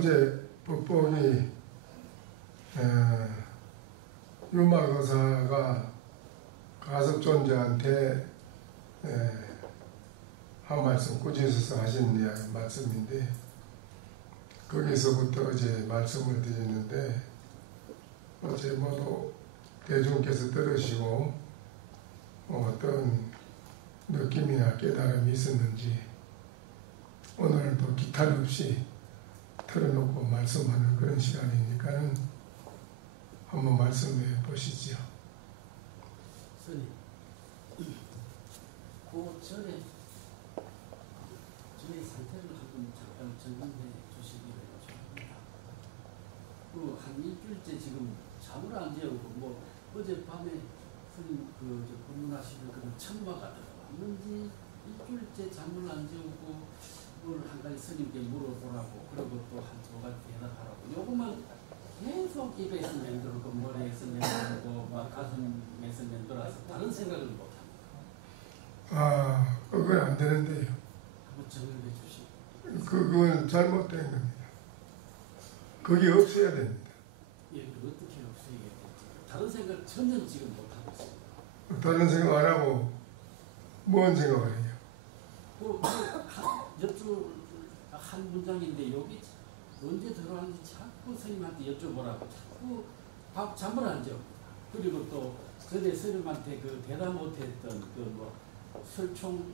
어제 법복이 유마거사가 가섭존자한테 한 말씀 꾸짖어서 하신 말씀인데, 거기서부터 어제 말씀을 드렸는데, 어제 모두 대중께서 들으시고 어떤 느낌이나 깨달음이 있었는지 오늘도 기탄 없이 틀어놓고 말씀하는 그런 시간이니까는 한번 말씀해 보시죠. 선생님, 그 전에 저희 상태를 조금 잠깐 점검해 주시기를 바랍니다. 한 일주일째 지금 잠을 안 재우고, 어젯밤에 선생님 법문하시는 그런 천마가 들어왔는지, 일주일째 잠을 안 재우고 뭘 한 가지 스님께 물어보라고, 그리고 또 한 2가지 대답하라고, 요것만 계속 입에서 맴돌고 머리에서 맴돌고 가슴에서 맴돌아서 다른 생각을 못합니다. 그건 안 되는데요. 한번 정리해 주시고. 그건 잘못된 겁니다. 그게 없어야 됩니다. 예, 어떻게 없애야 될지. 다른 생각 전혀 지금 못하고 있습니다. 다른 생각 안 하고 뭔 생각을 해요? 한 문장인데 여기 언제 들어왔는지 자꾸 스님한테 여쭤보라고 자꾸 잠을 안 자고, 그리고 또 전에 스님한테 대답 못했던 설총과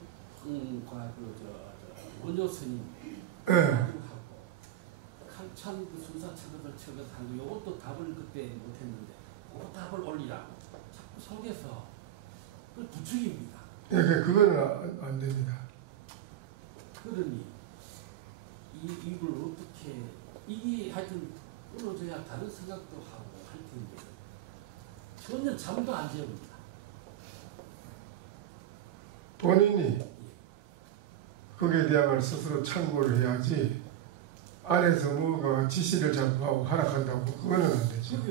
원효 스님 하고 칼찬 순사 처것하고 이것도 답을 그때 못했는데 그 답을 올리라고 자꾸 속에서 그 부추깁니다. 예, 그거는 안 됩니다. 그러니 이걸 어떻게, 이게 하여튼 끊어져야 다른 생각도 하고 할 텐데 전혀 잠도 안 재웁니다. 본인이 거기에 대한 걸 스스로 참고를 해야지, 안에서 뭐가 지시를 자꾸 하고 하락한다고 그거는 안 되죠.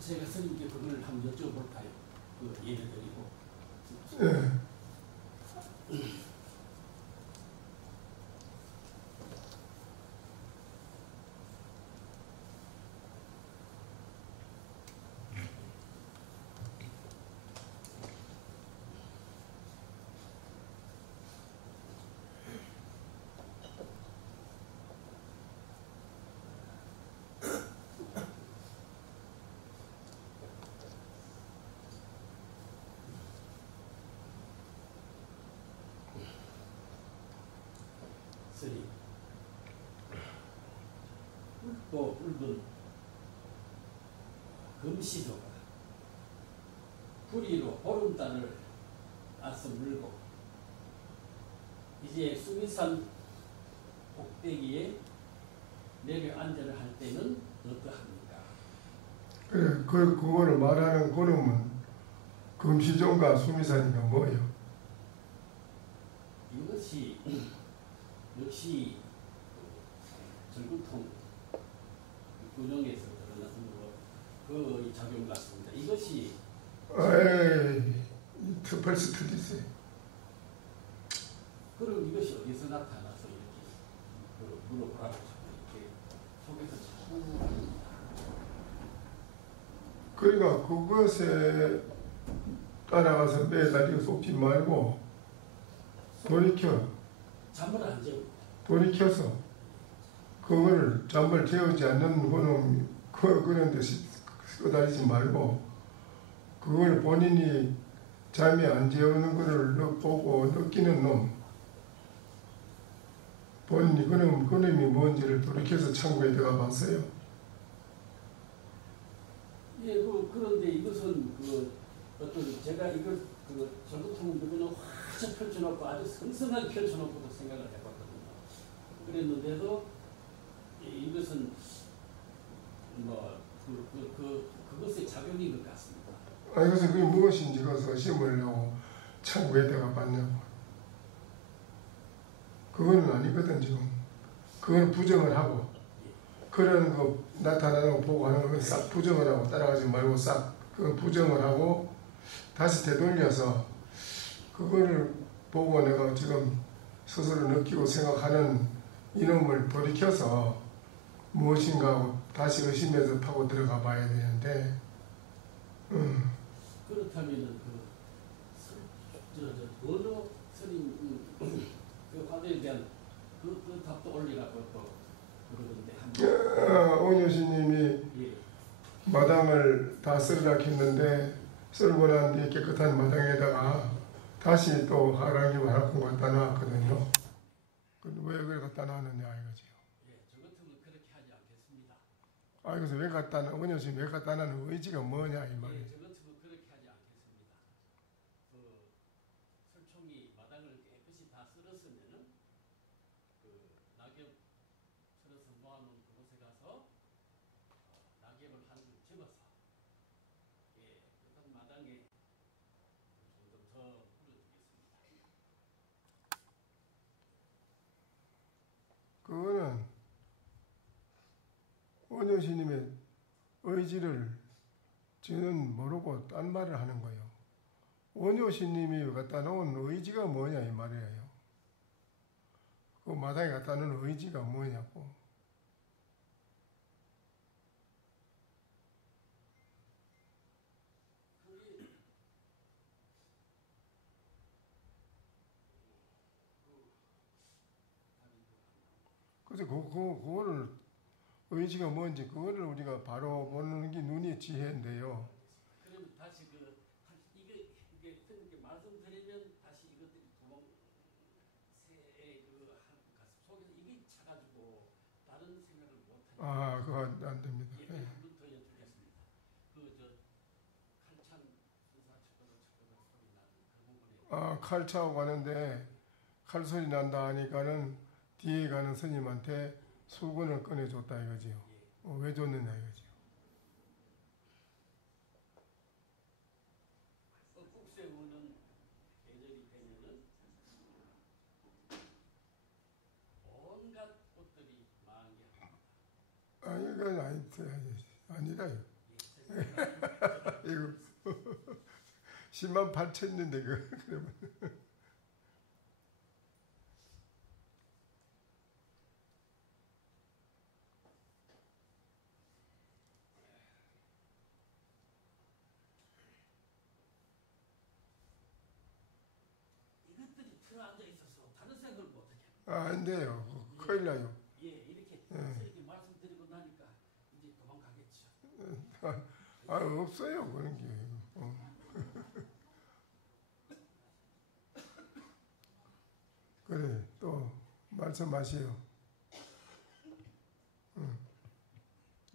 제가 스님께 그걸 한번 여쭤볼까요? 예를 드리고. 예. 스님, 또 붉은 금시조가 부리로 보름단을 앞서 물고 이제 수미산 꼭대기에 내려 앉아를 할 때는 어떠합니까? 그래, 그거를 말하는 그놈은 금시종과 수미산이가 뭐예요? 이것이 역시 전구통 균형에서 드러나는 그 작용 같습니다. 이것이 벌써 틀리세요. 그럼 이것이 어디서 나타나서 이렇게 물어보라고 이렇게 속에서 자꾸. 그러니까 그것에 따라가서 매달리고 속지 말고 잠을 안 재우고 돌이켜서 그거를 잠을 재우지 않는 그놈 그런 듯이 끄달리지 말고, 그걸 본인이 잠이 안 재우는 거를 보고 느끼는 놈, 본인이 그놈이 뭔지를 돌이켜서 참고에 들어가 봤어요. 예, 그런데 이것은 어떤 제가 이걸 전구통 부분은 확 펼쳐놓고 아주 성성하게 펼쳐놓고도 생각을 해봤거든요. 그랬는데도 이것은 그것의 작용인 것 같습니다. 그래서 그게 무엇인지 그것을 심으려고 참고에다가 봤냐고. 그거는 아니거든 지금. 그건 부정을 하고, 그런 거 나타나는 거 보고 하는 건 싹 부정을 하고 따라가지 말고 싹 그건 부정을 하고 다시 되돌려서 그거를 보고 내가 지금 스스로 느끼고 생각하는 이놈을 돌이켜서 무엇인가 하고 다시 의심해서 파고 들어가 봐야 되는데 그렇다면은 원호 스님 그 화두에 대한 그 답도 올리라고 또 그러는데 원효 스님이 예. 마당을 다 쓸으라 했는데 쓸고 난 뒤에 깨끗한 마당에다가 다시 또 하랑님 하라고 갖다 놨거든요. 왜 그걸 갖다 놨느냐 이거지요. 예, 저 같으면 그렇게 하지 않겠습니다. 그래서 왜 갖다 놔, 원효 스님 왜 갖다 놨는 의지가 뭐냐 이 예, 말이에요. 저 같으면 그렇게 하지 않겠습니다. 그 설총이 마당을 깨끗이 다 쓸었으면은 그 낙엽 쓸어서 모아놓은 그곳에 가서 낙엽을 한 줄 집어서 예, 깨끗한 마당에 좀 더 뿌려주겠습니다. 그거는 원효 스님의 의지를 저는 모르고 딴 말을 하는 거예요. 원효 스님이 갖다 놓은 의지가 뭐냐 이 말이에요. 그 마당에 갖다 놓은 의지가 뭐냐고. 그래서 그거를 의지가 뭔지 그거를 우리가 바로 보는 게 눈이 지혜인데요. 그러면 다시 이게 말씀드리면 다시 이것들이 새의 그 가슴 속에서 이게 차가지고 다른 생각을 못 하니까. 그거 안 됩니다. 예, 한번 더 여쭙겠습니다. 칼찬 순사 척거덕 소리 나는 그 부분에. 칼 차고 가는데 칼 소리 난다 하니까는 뒤에 가는 스님한테 수건을 꺼내줬다 이거지요. 왜 줬느냐 이거지요. 국세우는 계절이 되면은 온갖 꽃들이 만개합니다. 이건 아니라요. 이거 10만 8천인데 그러면. 이것들이 틀어앉아 있어서 다른 생각을 못 하게 합니다. 안 돼요. 큰일 나요. 예, 이렇게 말씀드리고 나니까 이제 도망가겠죠. 없어요 그런 게. 그래 또 말씀하시오.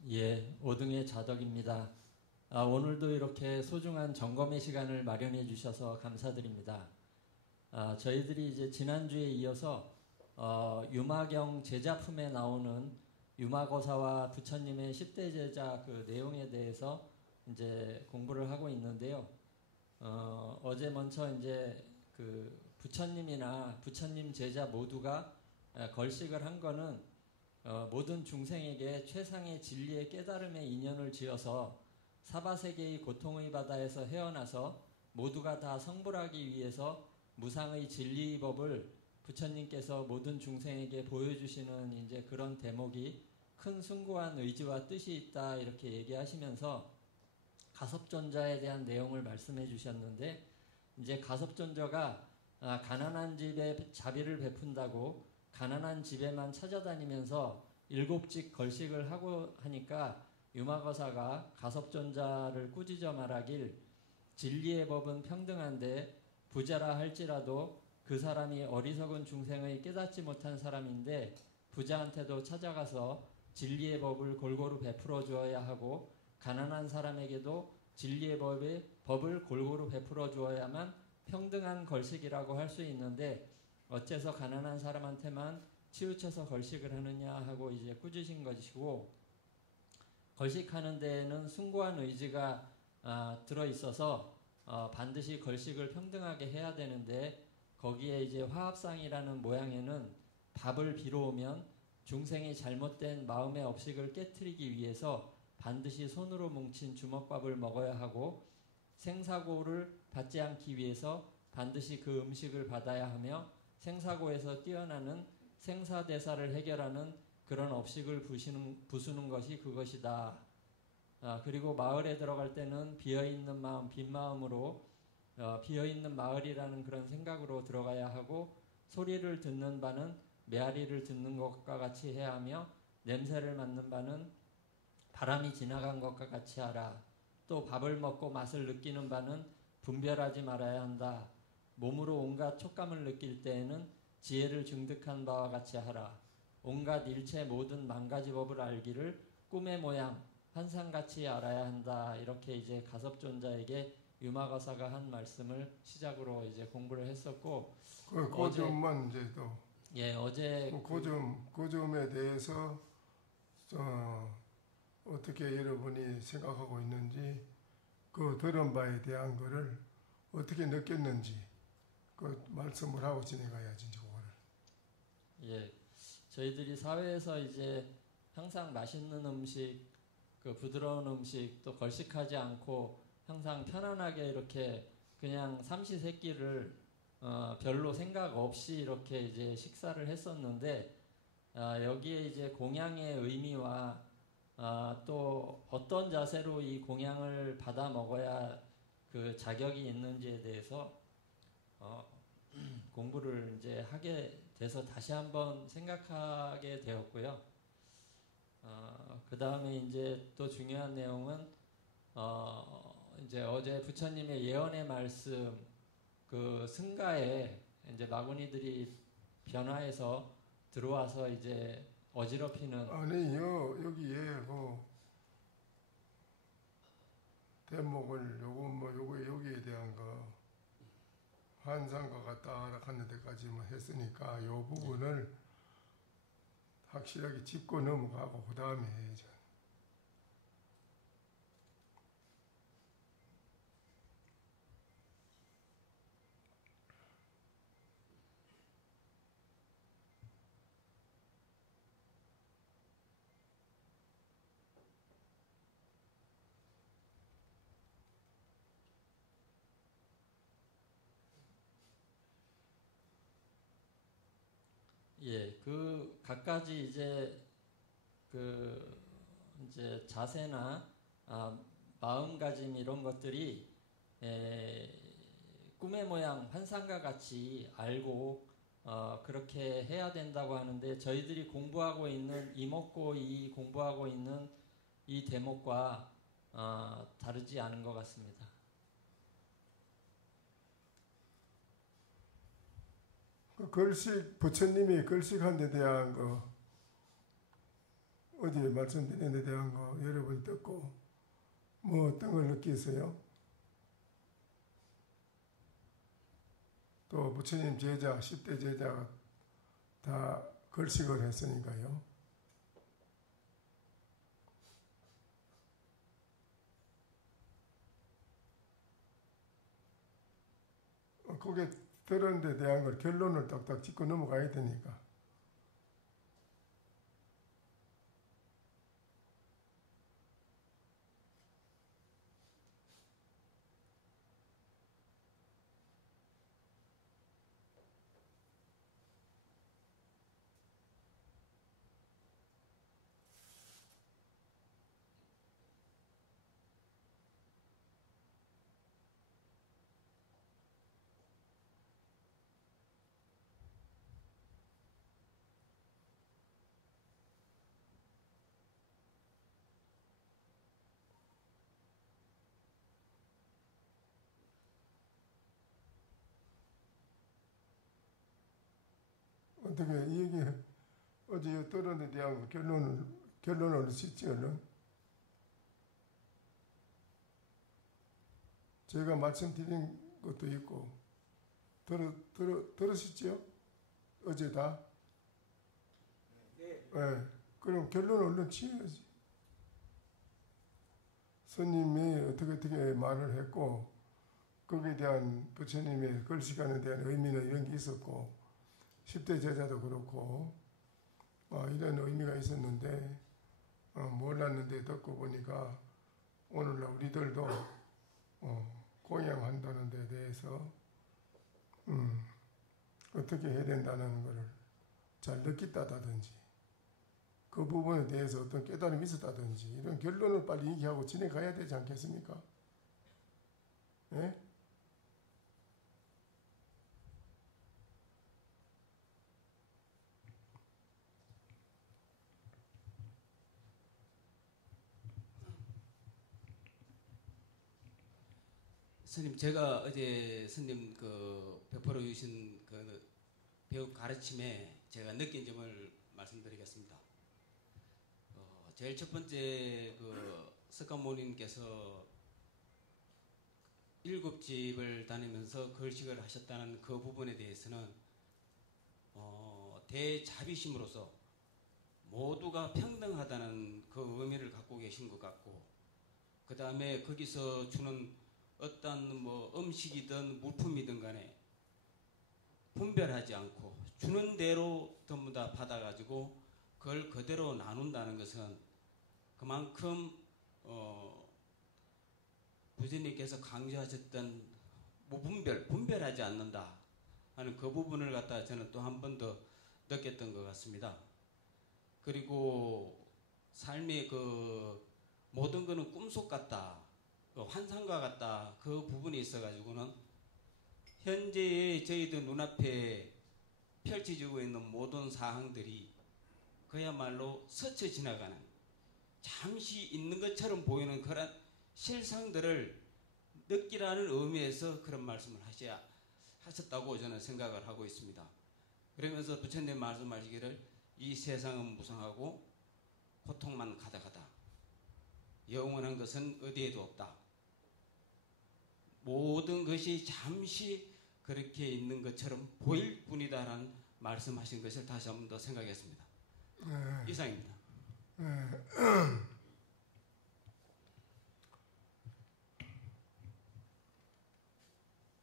예, 오등의 자덕입니다. 오늘도 이렇게 소중한 점검의 시간을 마련해 주셔서 감사드립니다. 저희들이 이제 지난주에 이어서 유마경 제자품에 나오는 유마거사와 부처님의 10대 제자 그 내용에 대해서 이제 공부를 하고 있는데요. 어제 먼저 이제 그 부처님이나 부처님 제자 모두가 걸식을 한 거는 모든 중생에게 최상의 진리의 깨달음의 인연을 지어서 사바세계의 고통의 바다에서 헤어나서 모두가 다 성불하기 위해서 무상의 진리의 법을 부처님께서 모든 중생에게 보여주시는 이제 그런 대목이 큰 숭고한 의지와 뜻이 있다 이렇게 얘기하시면서 가섭존자에 대한 내용을 말씀해 주셨는데 이제 가섭존자가 가난한 집에 자비를 베푼다고 가난한 집에만 찾아다니면서 7집 걸식을 하고 하니까 유마거사가 가섭존자를 꾸짖어 말하길 진리의 법은 평등한데 부자라 할지라도 그 사람이 어리석은 중생의 깨닫지 못한 사람인데 부자한테도 찾아가서 진리의 법을 골고루 베풀어 주어야 하고 가난한 사람에게도 진리의 법을 골고루 베풀어 주어야만 평등한 걸식이라고 할 수 있는데 어째서 가난한 사람한테만 치우쳐서 걸식을 하느냐 하고 이제 꾸짖으신 것이고 걸식하는 데에는 숭고한 의지가 들어있어서 반드시 걸식을 평등하게 해야 되는데 거기에 이제 화합상이라는 모양에는 밥을 비로우면 중생이 잘못된 마음의 업식을 깨트리기 위해서 반드시 손으로 뭉친 주먹밥을 먹어야 하고 생사고를 받지 않기 위해서 반드시 그 음식을 받아야 하며 생사고에서 뛰어나는 생사대사를 해결하는 그런 업식을 부수는 것이 그것이다. 그리고 마을에 들어갈 때는 비어있는 마음, 빈 마음으로 비어있는 마을이라는 그런 생각으로 들어가야 하고, 소리를 듣는 바는 메아리를 듣는 것과 같이 해야 하며, 냄새를 맡는 바는 바람이 지나간 것과 같이 하라. 또 밥을 먹고 맛을 느끼는 바는 분별하지 말아야 한다. 몸으로 온갖 촉감을 느낄 때에는 지혜를 증득한 바와 같이 하라. 온갖 일체 모든 만가지 법을 알기를 꿈의 모양 환상같이 알아야 한다. 이렇게 이제 가섭존자에게 유마거사가 한 말씀을 시작으로 이제 공부를 했었고, 그 점만 이제 또 어제 그 점에 대해서 어떻게 여러분이 생각하고 있는지, 그 들은 바에 대한 거를 어떻게 느꼈는지 그 말씀을 하고 진행해야지 그거를. 저희들이 사회에서 이제 항상 맛있는 음식, 그 부드러운 음식, 또 걸식하지 않고 항상 편안하게 이렇게 그냥 삼시세끼를 별로 생각 없이 이렇게 이제 식사를 했었는데, 여기에 이제 공양의 의미와 또 어떤 자세로 이 공양을 받아 먹어야 그 자격이 있는지에 대해서 공부를 이제 하게 돼서 다시 한번 생각하게 되었고요. 그 다음에 이제 또 중요한 내용은 이제 어제 부처님의 예언의 말씀, 그 승가에 이제 마구니들이 변화해서 들어와서 이제 어지럽히는. 아니요, 여기에 그 대목을 여기에 대한 거 환상과 같다 하는 데까지만 했으니까 이 부분을 확실하게 짚고 넘어가고 그 다음에 해야죠. 그 갖가지 이제 이제 자세나 마음가짐 이런 것들이 꿈의 모양 환상과 같이 알고 그렇게 해야 된다고 하는데, 저희들이 공부하고 있는 이목고 공부하고 있는 이 대목과 다르지 않은 것 같습니다. 그 걸식, 부처님이 걸식한 데 대한 거, 어제 말씀드린 데 대한 거 여러분이 듣고 뭐 어떤 걸 느끼세요? 또 부처님 제자, 10대 제자가 다 걸식을 했으니까요. 그게 들은 데 대한 걸 결론을 딱딱 짚고 넘어가야 되니까. 어떻게 이 얘기 어제 들은 데 대한 결론을 짓지 얼른. 제가 말씀드린 것도 있고 들으셨지요? 어제 다? 네. 그럼 결론을 얼른 지어야지. 스님이 어떻게 말을 했고 거기에 대한 부처님의 걸식안에 대한 의미는 이런 게 있었고 10대 제자도 그렇고 이런 의미가 있었는데 몰랐는데 듣고 보니까 오늘날 우리들도 공양한다는 데 대해서 어떻게 해야 된다는 것을 잘 느꼈다든지 그 부분에 대해서 어떤 깨달음이 있었다든지 이런 결론을 빨리 얘기하고 진행가야 되지 않겠습니까? 예? 스님, 제가 어제 스님 그 베풀어 주신 그 배우 가르침에 제가 느낀 점을 말씀드리겠습니다. 제일 첫 번째 그 석가모니님께서 7집을 다니면서 걸식을 하셨다는 그 부분에 대해서는 대자비심으로서 모두가 평등하다는 그 의미를 갖고 계신 것 같고, 그 다음에 거기서 주는 어떤 뭐 음식이든 물품이든 간에 분별하지 않고 주는 대로 전부 다 받아가지고 그걸 그대로 나눈다는 것은 그만큼 부처님께서 강조하셨던 무분별, 분별하지 않는다 하는 그 부분을 갖다 저는 또 한 번 더 느꼈던 것 같습니다. 그리고 삶의 그 모든 것은 꿈속 같다, 환상과 같다, 그 부분이 있어가지고는 현재의 저희들 눈앞에 펼쳐지고 있는 모든 사항들이 그야말로 스쳐 지나가는, 잠시 있는 것처럼 보이는 그런 실상들을 느끼라는 의미에서 그런 말씀을 하셨다고 저는 생각을 하고 있습니다. 그러면서 부처님 말씀하시기를 이 세상은 무상하고 고통만 가득하다, 영원한 것은 어디에도 없다, 모든 것이 잠시 그렇게 있는 것처럼 보일 뿐이다라는 말씀하신 것을 다시 한 번 더 생각했습니다. 이상입니다.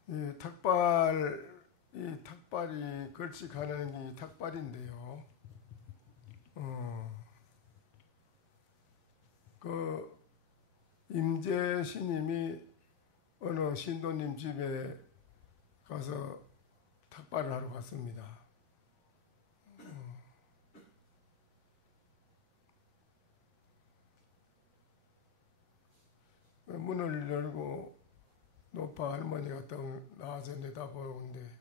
이 탁발이 걸식하는 이 탁발인데요. 그 임재 스님이 어느 신도님 집에 가서 탁발을 하러 갔습니다. 문을 열고 노파 할머니가 딱 나와서 내다보는데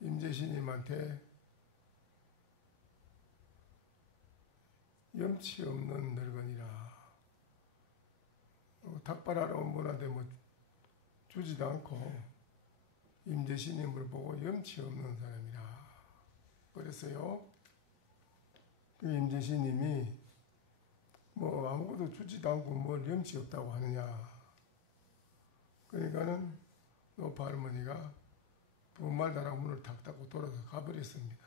임재신님한테 염치 없는 늙은이라, 탁발하러 온 분한테 뭐 주지도 않고 임재신님을 보고 염치 없는 사람이라 그랬어요. 그 임재신님이 뭐 아무것도 주지도 않고 뭘 염치 없다고 하느냐. 그러니까는 노파 할머니가 분말다랑 문을 탁 닫고 돌아서 가버렸습니다.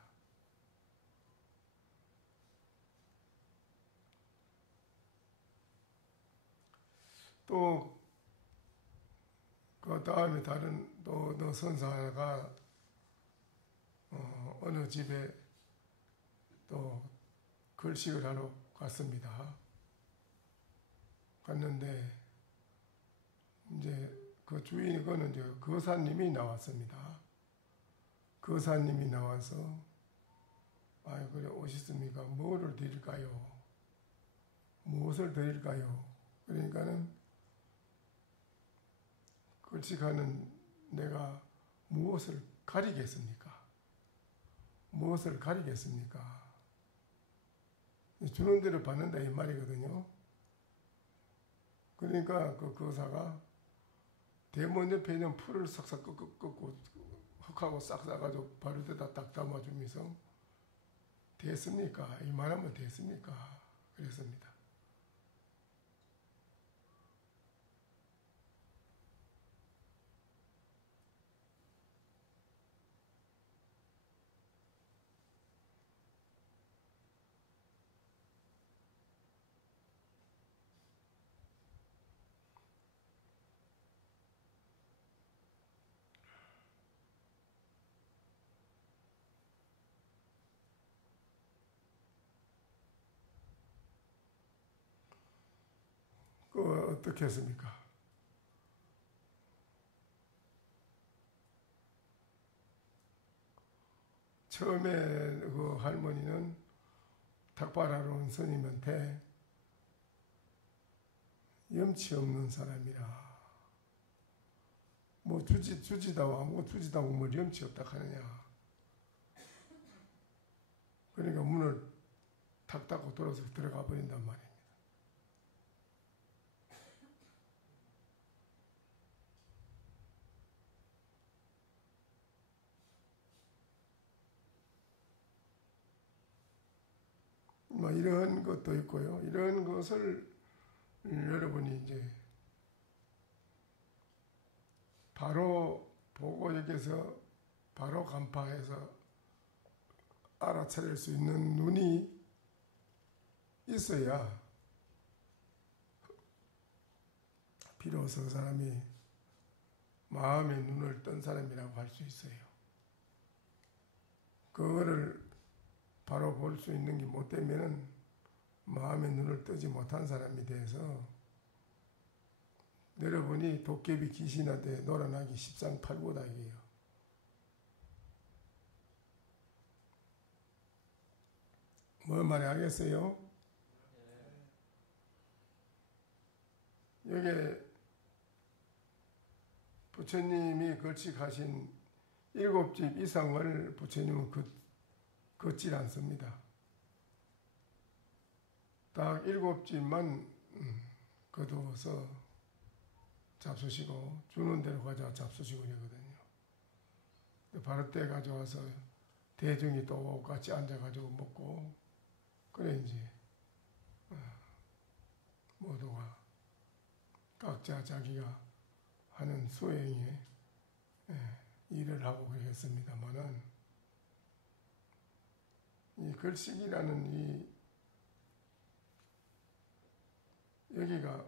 또 그 다음에 다른 또 선사가 어느 집에 또 걸식을 하러 갔습니다. 갔는데 이제 그 주인이 그는 이제 거사님이 나왔습니다. 거사님이 나와서 아 그래 오셨습니까? 뭐를 드릴까요? 무엇을 드릴까요? 그러니까는 걸식하는 내가 무엇을 가리겠습니까? 무엇을 가리겠습니까? 주는 대로 받는다 이 말이거든요. 그러니까 그 거사가 대문 옆에 있는 풀을 싹싹 꺾고 흙하고 싹 싸가지고 바로에다 딱 담아주면서 됐습니까? 이만하면 됐습니까? 그랬습니다. 어떻게 했습니까? 처음에 그 할머니는 탁발하러 온 스님한테 염치 없는 사람이라 뭐 주지다고 아무것도 주지다고 뭘 염치 없다 하느냐. 그러니까 문을 탁 닫고 돌아서 들어가 버린단 말입니다. 뭐 이런 것도 있고요. 이런 것을 여러분이 이제 바로 보고 여기서 바로 간파해서 알아차릴 수 있는 눈이 있어야 비로소 그 사람이 마음의 눈을 뜬 사람이라고 할 수 있어요. 그거를 바로 볼 수 있는 게 못 되면은 마음의 눈을 뜨지 못한 사람이 돼서 여러분이 도깨비 귀신한테 놀아나기 십상팔구닥이에요. 뭐 말하겠어요? 여기 부처님이 걸칙하신 7집 이상을 부처님은 걷질 않습니다. 딱 7집만 거두어서 잡수시고 주는 대로 가져와 잡수시고 그러거든요. 바로 때 가져와서 대중이 똑같이 앉아가지고 먹고 그래 이제 모두가 각자 자기가 하는 수행에 일을 하고 그랬습니다만은 이 걸식이라는 이 여기가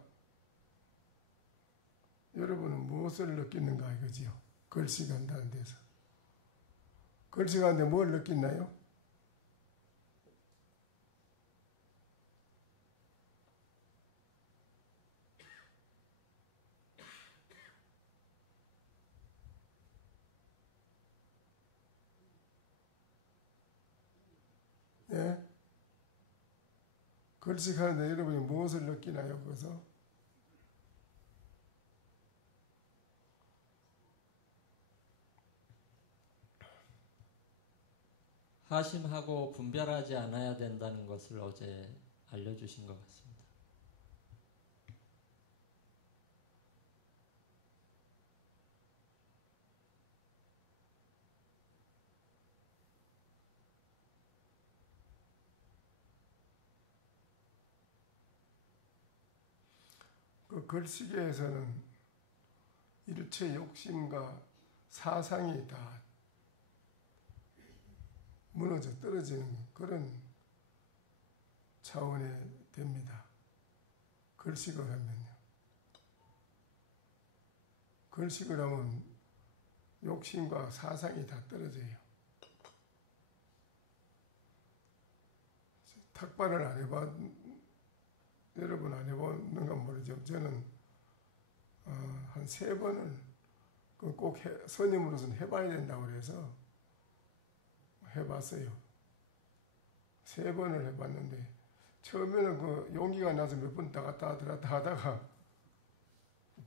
여러분은 무엇을 느끼는가 이거지요. 걸식한다는 데서. 걸식하는데 뭘 느끼나요? 예? 걸식하는데 여러분이 무엇을 느끼나요? 거기서? 하심하고 분별하지 않아야 된다는 것을 어제 알려주신 것 같습니다. 그 걸식에서는 일체 욕심과 사상이 다 무너져 떨어지는 그런 차원에 됩니다. 걸식을 하면요. 걸식을 하면 욕심과 사상이 다 떨어져요. 탁발을 안 해봐, 여러분 안 해보는 건 모르죠. 저는 한 3번을 꼭 스님으로서는 해봐야 된다고 그래서 해봤어요. 3번을 해봤는데 처음에는 그 용기가 나서 몇 번 나갔다 들었다 하다가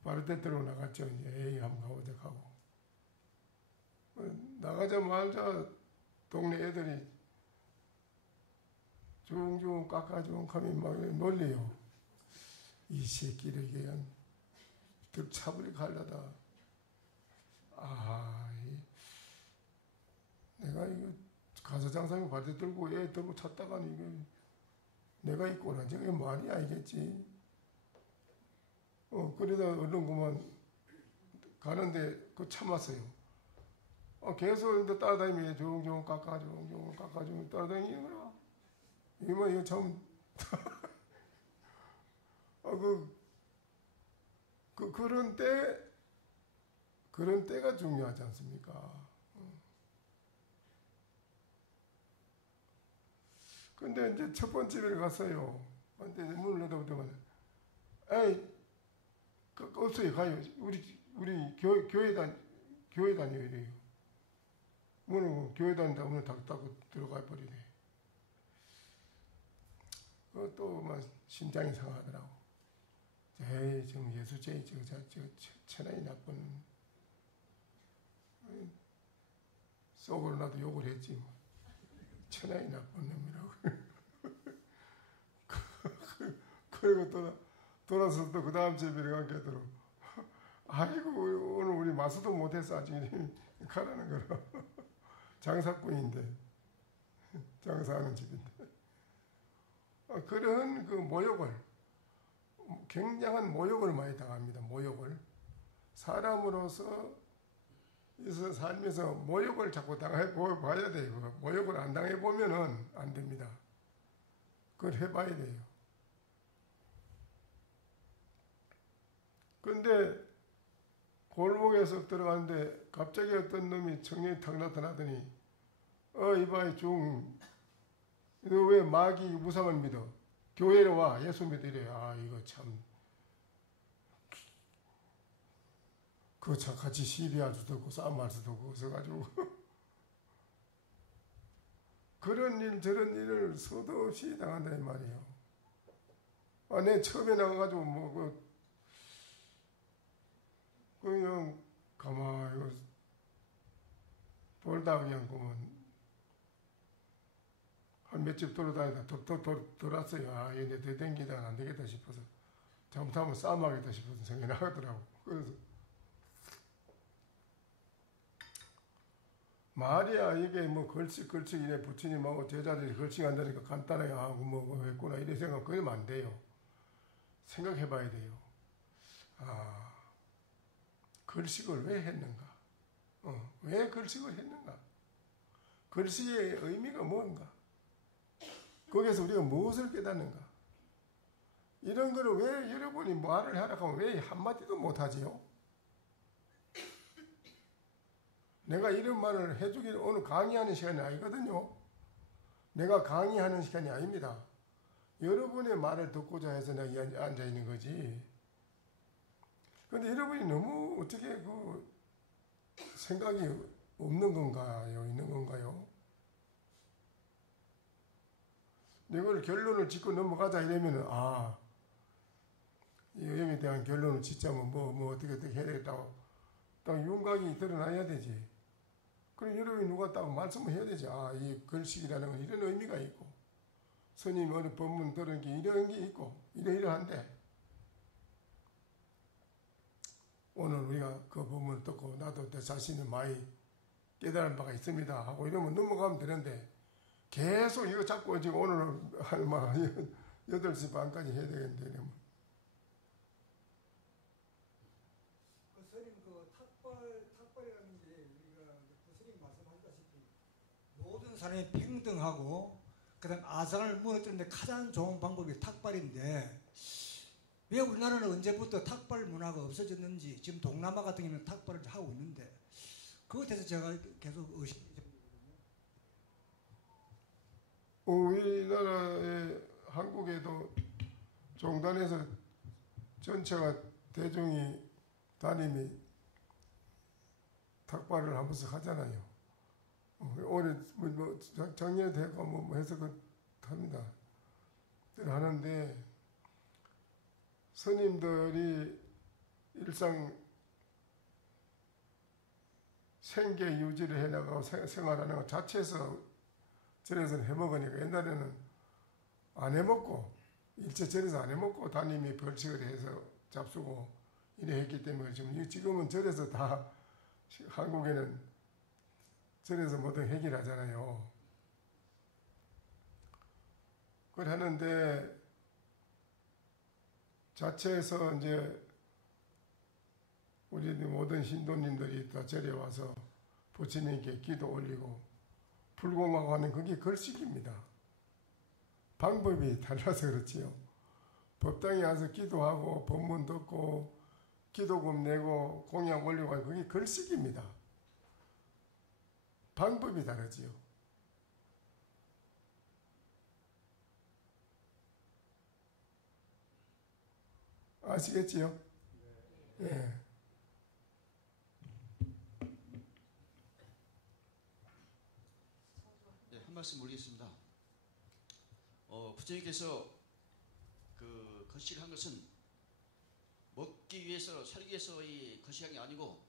바로 때 들어 나갔죠. 에이 한번 가보자 하고 나가자마자 동네 애들이 중중 깎아주고 가면 막 놀래요. 이 새끼를 그냥 득차불이 가려다 내가 이거 가사장사님 발대 들고 애 들고 찾다가는 이게 내가 있구나. 저게 말이 아니겠지. 그러다 얼른 그만 가는데 그 참았어요. 계속 따라다니면 조용조용 깎아주고 따라다니는구나. 이거 이거 참 그런 때가 중요하지 않습니까? 근데 이제 첫 번째 집에 갔어요. 근데 문을 열어보더만, 에이, 없어요, 가요. 우리 교회 다녀요, 이래요. 문을 교회 다닌다 문을 닫고 들어가 버리네. 또막 심장이 상하더라고. 에이 좀 예수쟁이 저 천하이 나쁜 속으로 나도 욕을 했지 뭐. 천하이 나쁜 놈이라고. 그리고 돌아서 또 그 다음 집에 가게더라고. 아이고 오늘 우리 마수도 못해서 아직 가라는 거라. 장사꾼인데 장사하는 집인데 그런 그 모욕을 굉장한 모욕을 많이 당합니다. 모욕을 사람으로서 살면서 모욕을 자꾸 당해 봐야 돼요. 모욕을 안 당해 보면은 안 됩니다. 그걸 해봐야 돼요. 근데 골목에서 들어가는데 갑자기 어떤 놈이 청년이 탁 나타나더니 이봐이 너 왜 마귀 무상을 믿어? 교회로 와 예수 믿어 이래. 이거 참 그거 참 같이 시비할 수도 없고 싸움할 수도 없고 그래가지고 그런 일 저런 일을 수도 없이 당한다 이 말이에요. 내 처음에 나가가지고 뭐 그냥 가만히 돌다 그냥 보면 한 몇 집 돌아다니다 돌았어요. 얘네 더 댕기다가 안 되겠다 싶어서 잘못하면 싸움하겠다 싶어서 생각이 나더라고. 그래서 말이야 이게 뭐 걸칙 이래 부처님하고 제자들이 걸칙한다니까 간단하게 하고 뭐 했구나 이래 생각 그러면 안 돼요. 생각해봐야 돼요. 걸식을 왜 했는가? 왜 걸식을 했는가? 걸식의 의미가 뭔가? 거기에서 우리가 무엇을 깨닫는가? 이런 거를 왜 여러분이 말을 하라고 하면 왜 한마디도 못하지요? 내가 이런 말을 해주기를 오늘 강의하는 시간이 아니거든요. 내가 강의하는 시간이 아닙니다. 여러분의 말을 듣고자 해서 내가 앉아있는 거지. 근데 여러분이 너무 어떻게 생각이 없는 건가요? 있는 건가요? 이걸 결론을 짓고 넘어가자 이러면은 이 여행에 대한 결론을 짓자면 뭐 어떻게 해야 되겠다고 딱 윤곽이 드러나야 되지. 그럼 여러분이 누가 딱 말씀을 해야 되지. 이 글식이라는 건 이런 의미가 있고 스님이 어느 법문 들은 게 이런 게 있고 이러한데 오늘 우리가 그 법문을 듣고 나도 내 자신을 많이 깨달은 바가 있습니다 하고 이러면 넘어가면 되는데 계속 이거 잡고 지금 오늘은 한 8시 반까지 해야 되겠는데 이러면. 스님 탁발이라는 게 우리가 스님 말씀하셨다시피 모든 사람이 평등하고 그다음 아상을 무너뜨리는데 가장 좋은 방법이 탁발인데 왜 우리나라는 언제부터 탁발 문화가 없어졌는지 지금 동남아 같은 경우는 탁발을 하고 있는데 그것에 대해서 제가 계속 의심이 됩니다. 우리나라의 한국에도 종단에서 전체가 대중이 담임이 탁발을 한 번씩 하잖아요. 올해 작년에 되고 뭐 해서 합니다. 하는데 스님들이 일상 생계 유지를 해나가고 생활하는 것 자체에서 절에서는 해먹으니까 옛날에는 안 해먹고 일체 절에서 안 해먹고 담임이 벌칙을 해서 잡수고 이래 했기 때문에 지금은 절에서 다 한국에는 절에서 뭐든 해결하잖아요. 그걸 하는데 자체에서 이제 우리 모든 신도님들이 다 절에 와서 부처님께 기도 올리고 불공하고 하는 그게 걸식입니다. 방법이 달라서 그렇지요. 법당에 와서 기도하고 법문 듣고 기도금 내고 공양 올리고 하는 그게 걸식입니다. 방법이 다르지요. 아시겠지요? 네. 말씀 올리겠습니다. 부처님께서 그 거시를 한 것은 먹기 위해서 살기 위해서의 거시한 게 아니고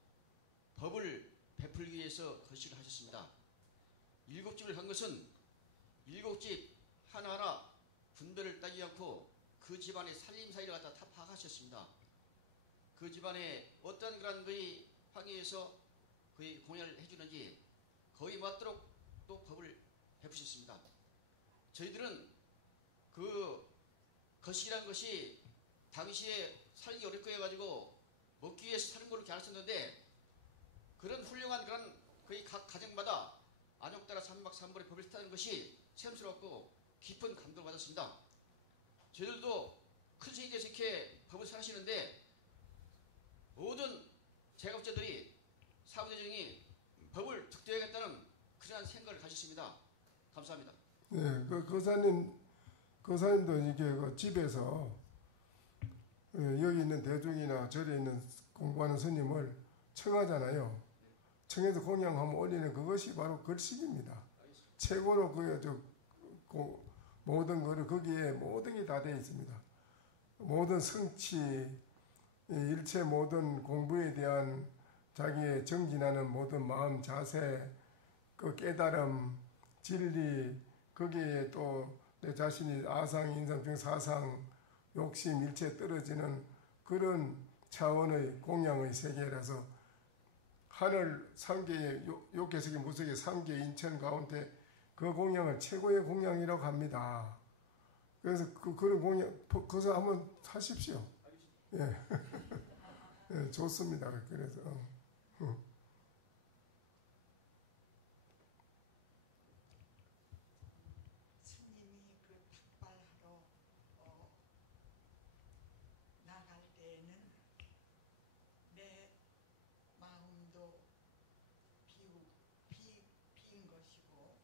법을 베풀기 위해서 거시를 하셨습니다. 7집을 한 것은 7집 하나하나 분별을 따지지 않고 그 집안의 살림살이를 갖다 다 파악하셨습니다. 그 집안에 어떤 그런 거의 황해에서 거의 공연을 해주는지 거의 맞도록 또 법을 베푸셨습니다. 저희들은 그 거시기라는 것이 당시에 살기 어렵고 해가지고 먹기 위해서 사는 걸로 이렇게 알았었는데 그런 훌륭한 그런 거의 각 가정마다 안욕따라 삼박삼벌의 법을 따르는 것이 새삼스럽고 깊은 감동을 받았습니다. 저희들도 큰 세계에서 이렇게 법을 살아시는데 모든 제각업자들이 사업대중이 법을 득도해야겠다는 그러한 생각을 가졌습니다. 감사합니다. 네, 거사님도 이게 그 집에서 여기 있는 대중이나 절에 있는 공부하는 스님을 청하잖아요. 청해서 공양하면 올리는 그것이 바로 글씨입니다. 최고로 모든 거를 거기에 모든 게 다 되어 있습니다. 모든 성취, 일체 모든 공부에 대한 자기의 정진하는 모든 마음 자세, 그 깨달음, 진리, 거기에 또 내 자신이 아상, 인상, 중 사상, 욕심, 일체 떨어지는 그런 차원의 공양의 세계라서 하늘 3개의 욕계석이 무속의 3개 인천 가운데 그 공양을 최고의 공양이라고 합니다. 그래서 그런 공양, 그것을 한번 하십시오. 예. 예, 좋습니다. 그래서. 스님이 그 탁발하러 나갈 때에는 내 마음도 빈 것이고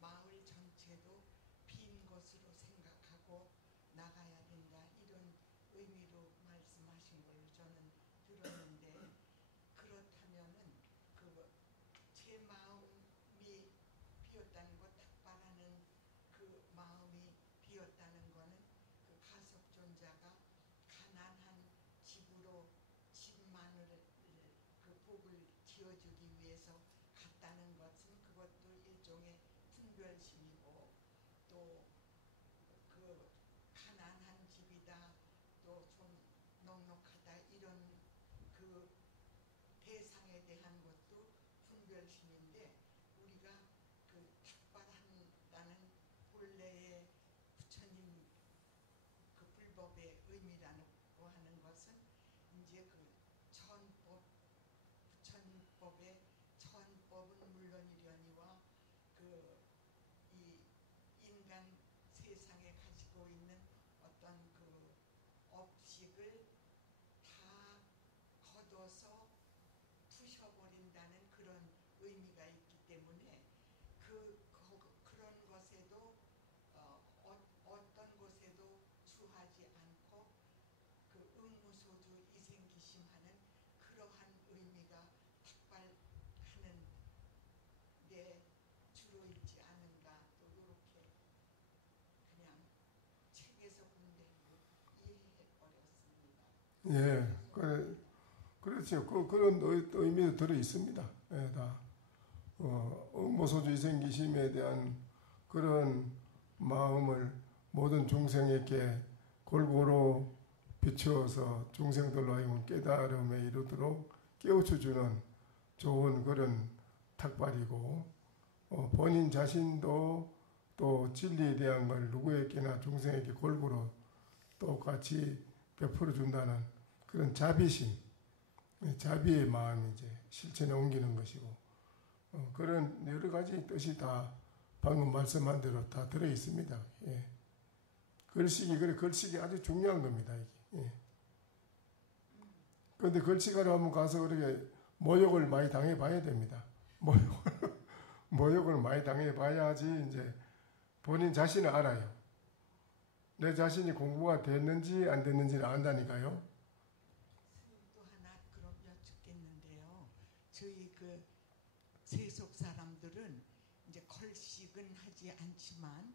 마을 전체도 빈 것으로 생각하고 나가야 된다, 이런 의미로 말씀하신 걸로 저는 들었는데, 그렇다면은 제 마음이 비었다는 것, 탁발하는 그 마음이 비었다는 거는 그 가섭존자가 가난한 집으로 집마늘을 그 복을 지어주기 위해서 갔다는 것은 그것도 일종의 분별심이고, 또 그 가난한 집이다, 또 좀 넉넉하다, 이런 그 대상에 대한 것도 분별심인데, 우리가 그 탁발한다는 본래의 부처님 그 불법의 의미라고 하는 것은 이제 그 천법, 부처님법의 천법은 물론이려니와 그 이 인간 세상에 가지고 있는 어떤 그 업식을 다 걷어서 부셔버린다는 그런 의미가 있기 때문에 그런 것에도 어떤 곳에도 주하지 않고 그 응무소주 이생기심하는 그러한 의미가 탁발하는 데 주로 있지 않은가, 또 이렇게 그냥 책에서 본 대로 이해해 버렸습니다. 예, 그렇죠. 그런 의미도 들어 있습니다. 예, 다. 모소주 이생기심에 대한 그런 마음을 모든 중생에게 골고루 비추어서 중생들로 하여금 깨달음에 이르도록 깨우쳐주는 좋은 그런 탁발이고, 본인 자신도 또 진리에 대한 걸 누구에게나 중생에게 골고루 똑같이 베풀어 준다는 그런 자비심, 자비의 마음이 이제 실천에 옮기는 것이고, 그런 여러 가지 뜻이 다 방금 말씀한 대로 다 들어 있습니다. 예. 글씨기 아주 중요한 겁니다. 이게. 예. 그런데 글씨가로 한번 가서 그렇게 모욕을 많이 당해봐야 됩니다. 모욕을 많이 당해봐야지 이제 본인 자신을 알아요. 내 자신이 공부가 됐는지 안 됐는지를 안다니까요. 스님, 또 하나 그럼 여쭙겠는데요. 저희 그 세속 사람들은 이제 걸씨가 결혼식은 하지 않지만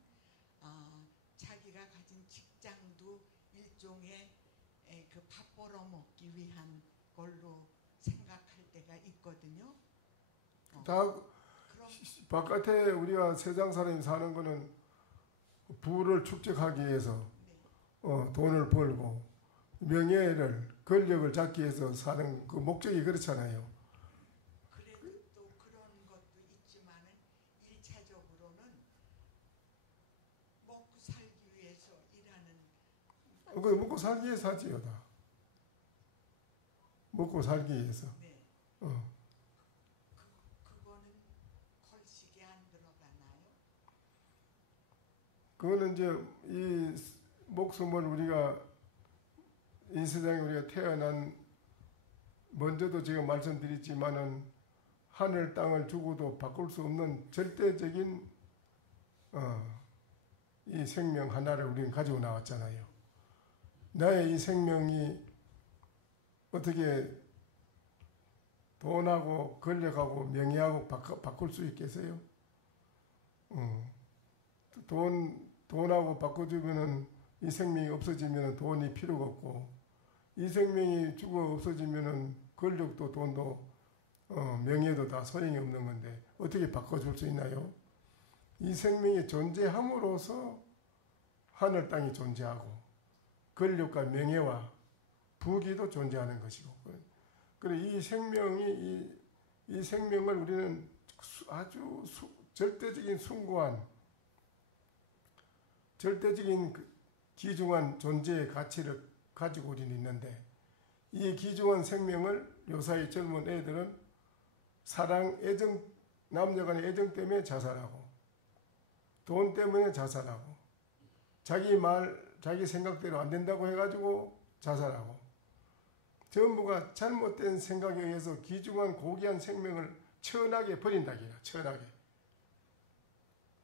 자기가 가진 직장도 일종의 그 밥 벌어 먹기 위한 걸로 생각할 때가 있거든요. 다 그럼 바깥에 우리가 세상 사람이 사는 거는 부를 축적하기 위해서 네. 돈을 벌고 명예를 권력을 잡기 위해서 사는 그 목적이 그렇잖아요. 그래도 또 그런 것도 있지만은 1차적으로는 먹고 살기 위해서 일하는 그 먹고 살기 위해서 하지요, 다. 먹고 살기 위해서. 네. 어. 그거는 걸식에 안 들어가나요? 그거는 이제 이 목숨을 우리가 이 세상에 우리가 태어난 먼저도 제가 말씀드렸지만은 하늘 땅을 주고도 바꿀 수 없는 절대적인 이 생명 하나를 우리는 가지고 나왔잖아요. 나의 이 생명이 어떻게 돈하고 권력하고 명예하고 바꿀 수 있겠어요? 돈하고 바꿔주면은 이 생명이 없어지면은 돈이 필요가 없고, 이 생명이 죽어 없어지면은 권력도 돈도 명예도 다 소용이 없는 건데 어떻게 바꿔줄 수 있나요? 이 생명이 존재함으로써 하늘 땅이 존재하고 권력과 명예와 부귀도 존재하는 것이고, 그래 이 생명이 이 생명을 우리는 아주 절대적인 숭고한 절대적인 귀중한 존재의 가치를 가지고 우리는 있는데, 이 귀중한 생명을 요사이 젊은 애들은 사랑, 애정, 남녀간의 애정 때문에 자살하고 돈 때문에 자살하고 자기 말, 자기 생각대로 안 된다고 해가지고 자살하고 전부가 잘못된 생각에 의해서 귀중한 고귀한 생명을 천하게 버린다기라.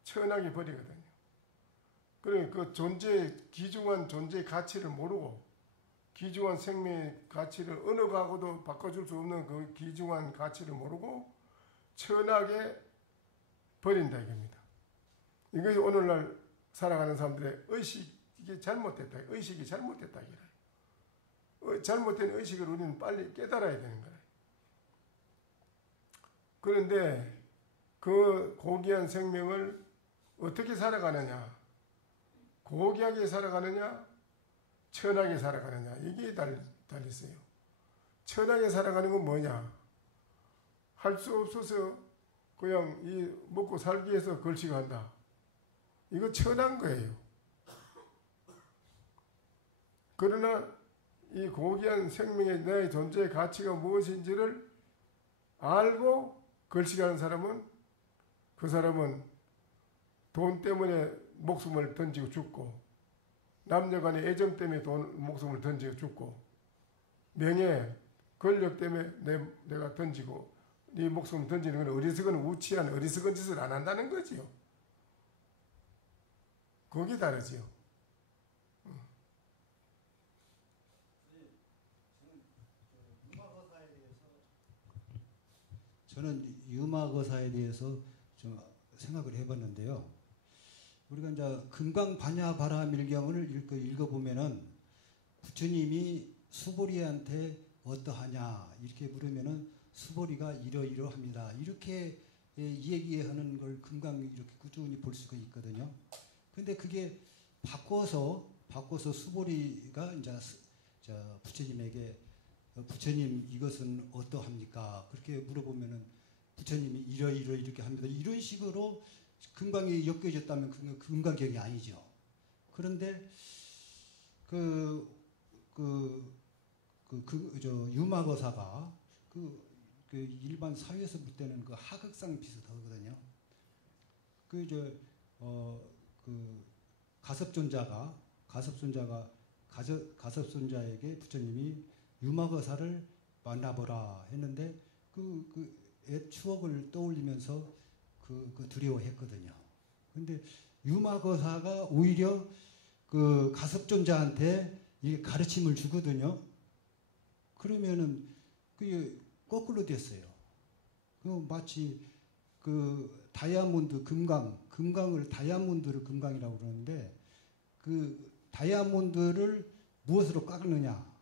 천하게 버리거든요. 그래 그 귀중한 존재의 가치를 모르고 귀중한 생명의 가치를 어느 가구도 바꿔줄 수 없는 그 귀중한 가치를 모르고 천하게 버린다 이겁니다. 이것이 오늘날 살아가는 사람들의 의식이 잘못됐다. 의식이 잘못됐다 이거라. 잘못된 의식을 우리는 빨리 깨달아야 되는 거라. 그런데 그 고귀한 생명을 어떻게 살아가느냐, 고귀하게 살아가느냐, 천하게 살아가느냐, 이게 달렸어요. 천하게 살아가는 건 뭐냐? 할 수 없어서 그냥 이 먹고 살기 위해서 걸식한다. 이거 천한 거예요. 그러나 이 고귀한 생명의 내 존재의 가치가 무엇인지를 알고 걸식하는 사람은, 그 사람은 돈 때문에 목숨을 던지고 죽고, 남녀간의 애정 때문에 목숨을 던지고 죽고, 명예, 권력 때문에 내가 던지고, 네 목숨을 던지는 건 어리석은 우치한 어리석은 짓을 안 한다는 거지요. 거기 다르지요. 저는 유마거사에 대해서 좀 생각을 해봤는데요. 우리가 이제 금강반야바라밀경을 읽어보면은 부처님이 수보리한테 어떠하냐 이렇게 물으면은 수보리가 이러이러합니다. 이렇게 얘기하는 걸 금강 이렇게 꾸준히 볼 수가 있거든요. 근데 그게 바꿔서 수보리가 이제 부처님에게 부처님 이것은 어떠합니까? 그렇게 물어보면은 부처님이 이렇게 합니다. 이런 식으로 금강이 엮여졌다면 그건 금강경이 아니죠. 그런데 유마거사가 그 일반 사회에서 볼 때는 그 하극상 비슷하거든요. 가섭존자에게 부처님이 유마거사를 만나보라 했는데 옛 추억을 떠올리면서 두려워했거든요. 근데 유마거사가 오히려 그 가섭존자한테 이 가르침을 주거든요. 그러면은 그게 거꾸로 됐어요. 마치 그 다이아몬드 금강 금강을 다이아몬드를 금강이라고 그러는데 그 다이아몬드를 무엇으로 깎느냐?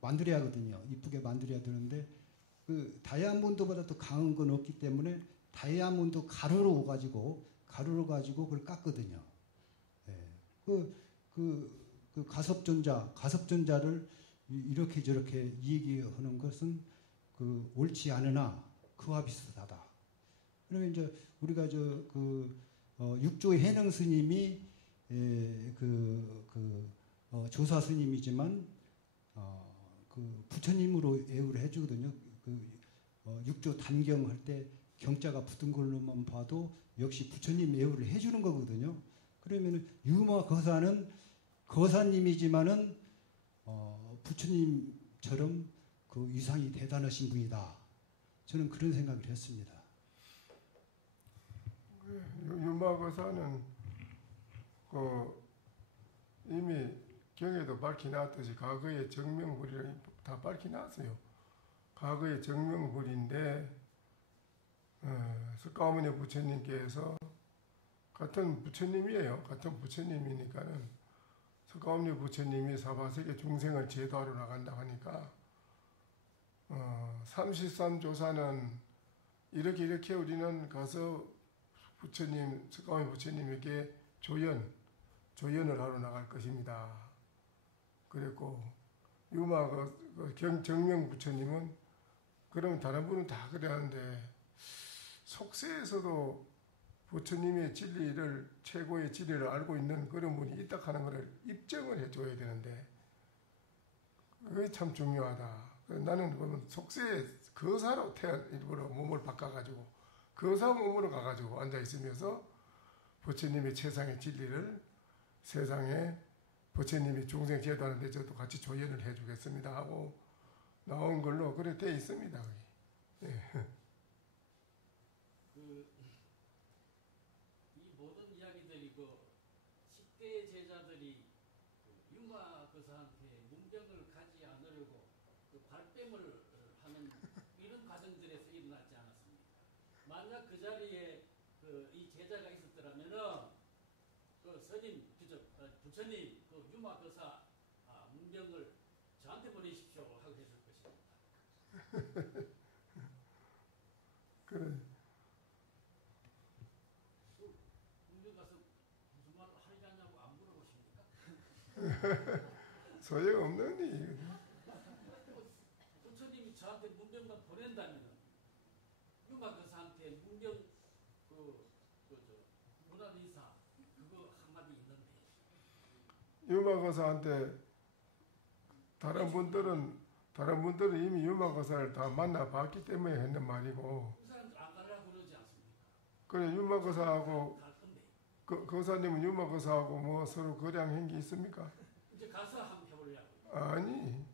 만들어야 하거든요. 이쁘게 만들어야 되는데 그 다이아몬드보다 더 강한 건 없기 때문에 다이아몬드 가루로 가지고 그걸 깎거든요. 예. 그 가섭전자를 이렇게 저렇게 얘기하는 것은 그 옳지 않으나 그와 비슷하다. 그러면 이제 우리가 육조 해능 스님이 조사 스님이지만 그 부처님으로 애우를 해주거든요. 육조 단경할 때 경자가 붙은 걸로만 봐도 역시 부처님 애우를 해주는 거거든요. 그러면 유마 거사는 거사님이지만은 부처님처럼 그 위상이 대단하신 분이다. 저는 그런 생각을 했습니다. 유마 거사는 이미 경에도 밝혀놨듯이 과거의 정명불이를 다 밝혀놨어요. 과거의 정명불인데 석가모니 부처님께서 같은 부처님이에요. 같은 부처님이니까는 석가모니 부처님이 사바세계 중생을 제도하러 나간다 하니까 33조사는 이렇게 우리는 가서 부처님, 석가모니 부처님에게 조연을 하러 나갈 것입니다. 그랬고 유마 정명 부처님은 그러면 다른 분은 다 그래야 하는데 속세에서도 부처님의 진리를 최고의 진리를 알고 있는 그런 분이 있다 하는 것을 입증을 해줘야 되는데 그게 참 중요하다. 나는 그러면 속세에 거사로 일부러 몸을 바꿔가지고 거사 몸으로 가가지고 앉아 있으면서 부처님의 최상의 진리를 세상에 부처님이 중생 제도하는데 저도 같이 조연을 해주겠습니다 하고 나온 걸로 그래 돼 있습니다. 예. 이 모든 이야기들이 10대 제자들이 유마 거사한테 문병을 가지 않으려고 발뺌을 하는 이런 과정들에서 일어나지 않았습니까? 만약 그 자리에 이 제자가 있었더라면은 스님, 부처님, 유마 거사 문병을 저한테 보내십시오 하고 했을 것입니다. 그래. 문병 가서 무슨 말 하지 않냐고 안 물어보십니까? 소용없는 일. 부처님이 저한테 문병만 보낸다면 유마 거사한테 문병 문화인사 그거 한마디 있는데 유마 거사한테 다른 분들은 이미 유마 거사를 다 만나봤기 때문에 했는 말이고. 그 사람들 안 가려고 그러지 않습니까? 그래 유마 거사하고 갈 건데. 거사님은 유마 거사하고 뭐 서로 거량 행기 있습니까? 이제 가서 한번 해보려고. 아니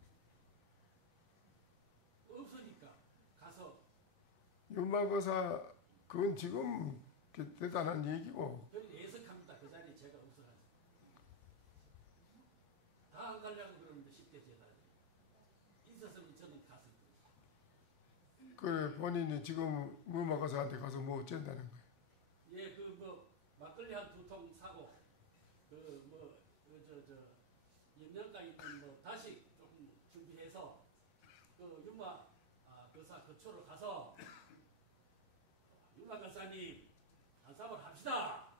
없으니까 가서. 유마 거사 그건 지금 대단한 얘기고. 저는 예석합니다. 그 자리에 제가 없어가지고. 다 안 가려고 그러는데 10대 제자들이. 있었으면 저는 갔습니다. 그래 본인이 지금 유마 거사한테 가서 뭐 어쩐다는 거야? 예, 막걸리 한 2통 사고 영양가 있는 다시 좀 준비해서 유마 거사 거초로 가서 유마 거사님 한사발 합시다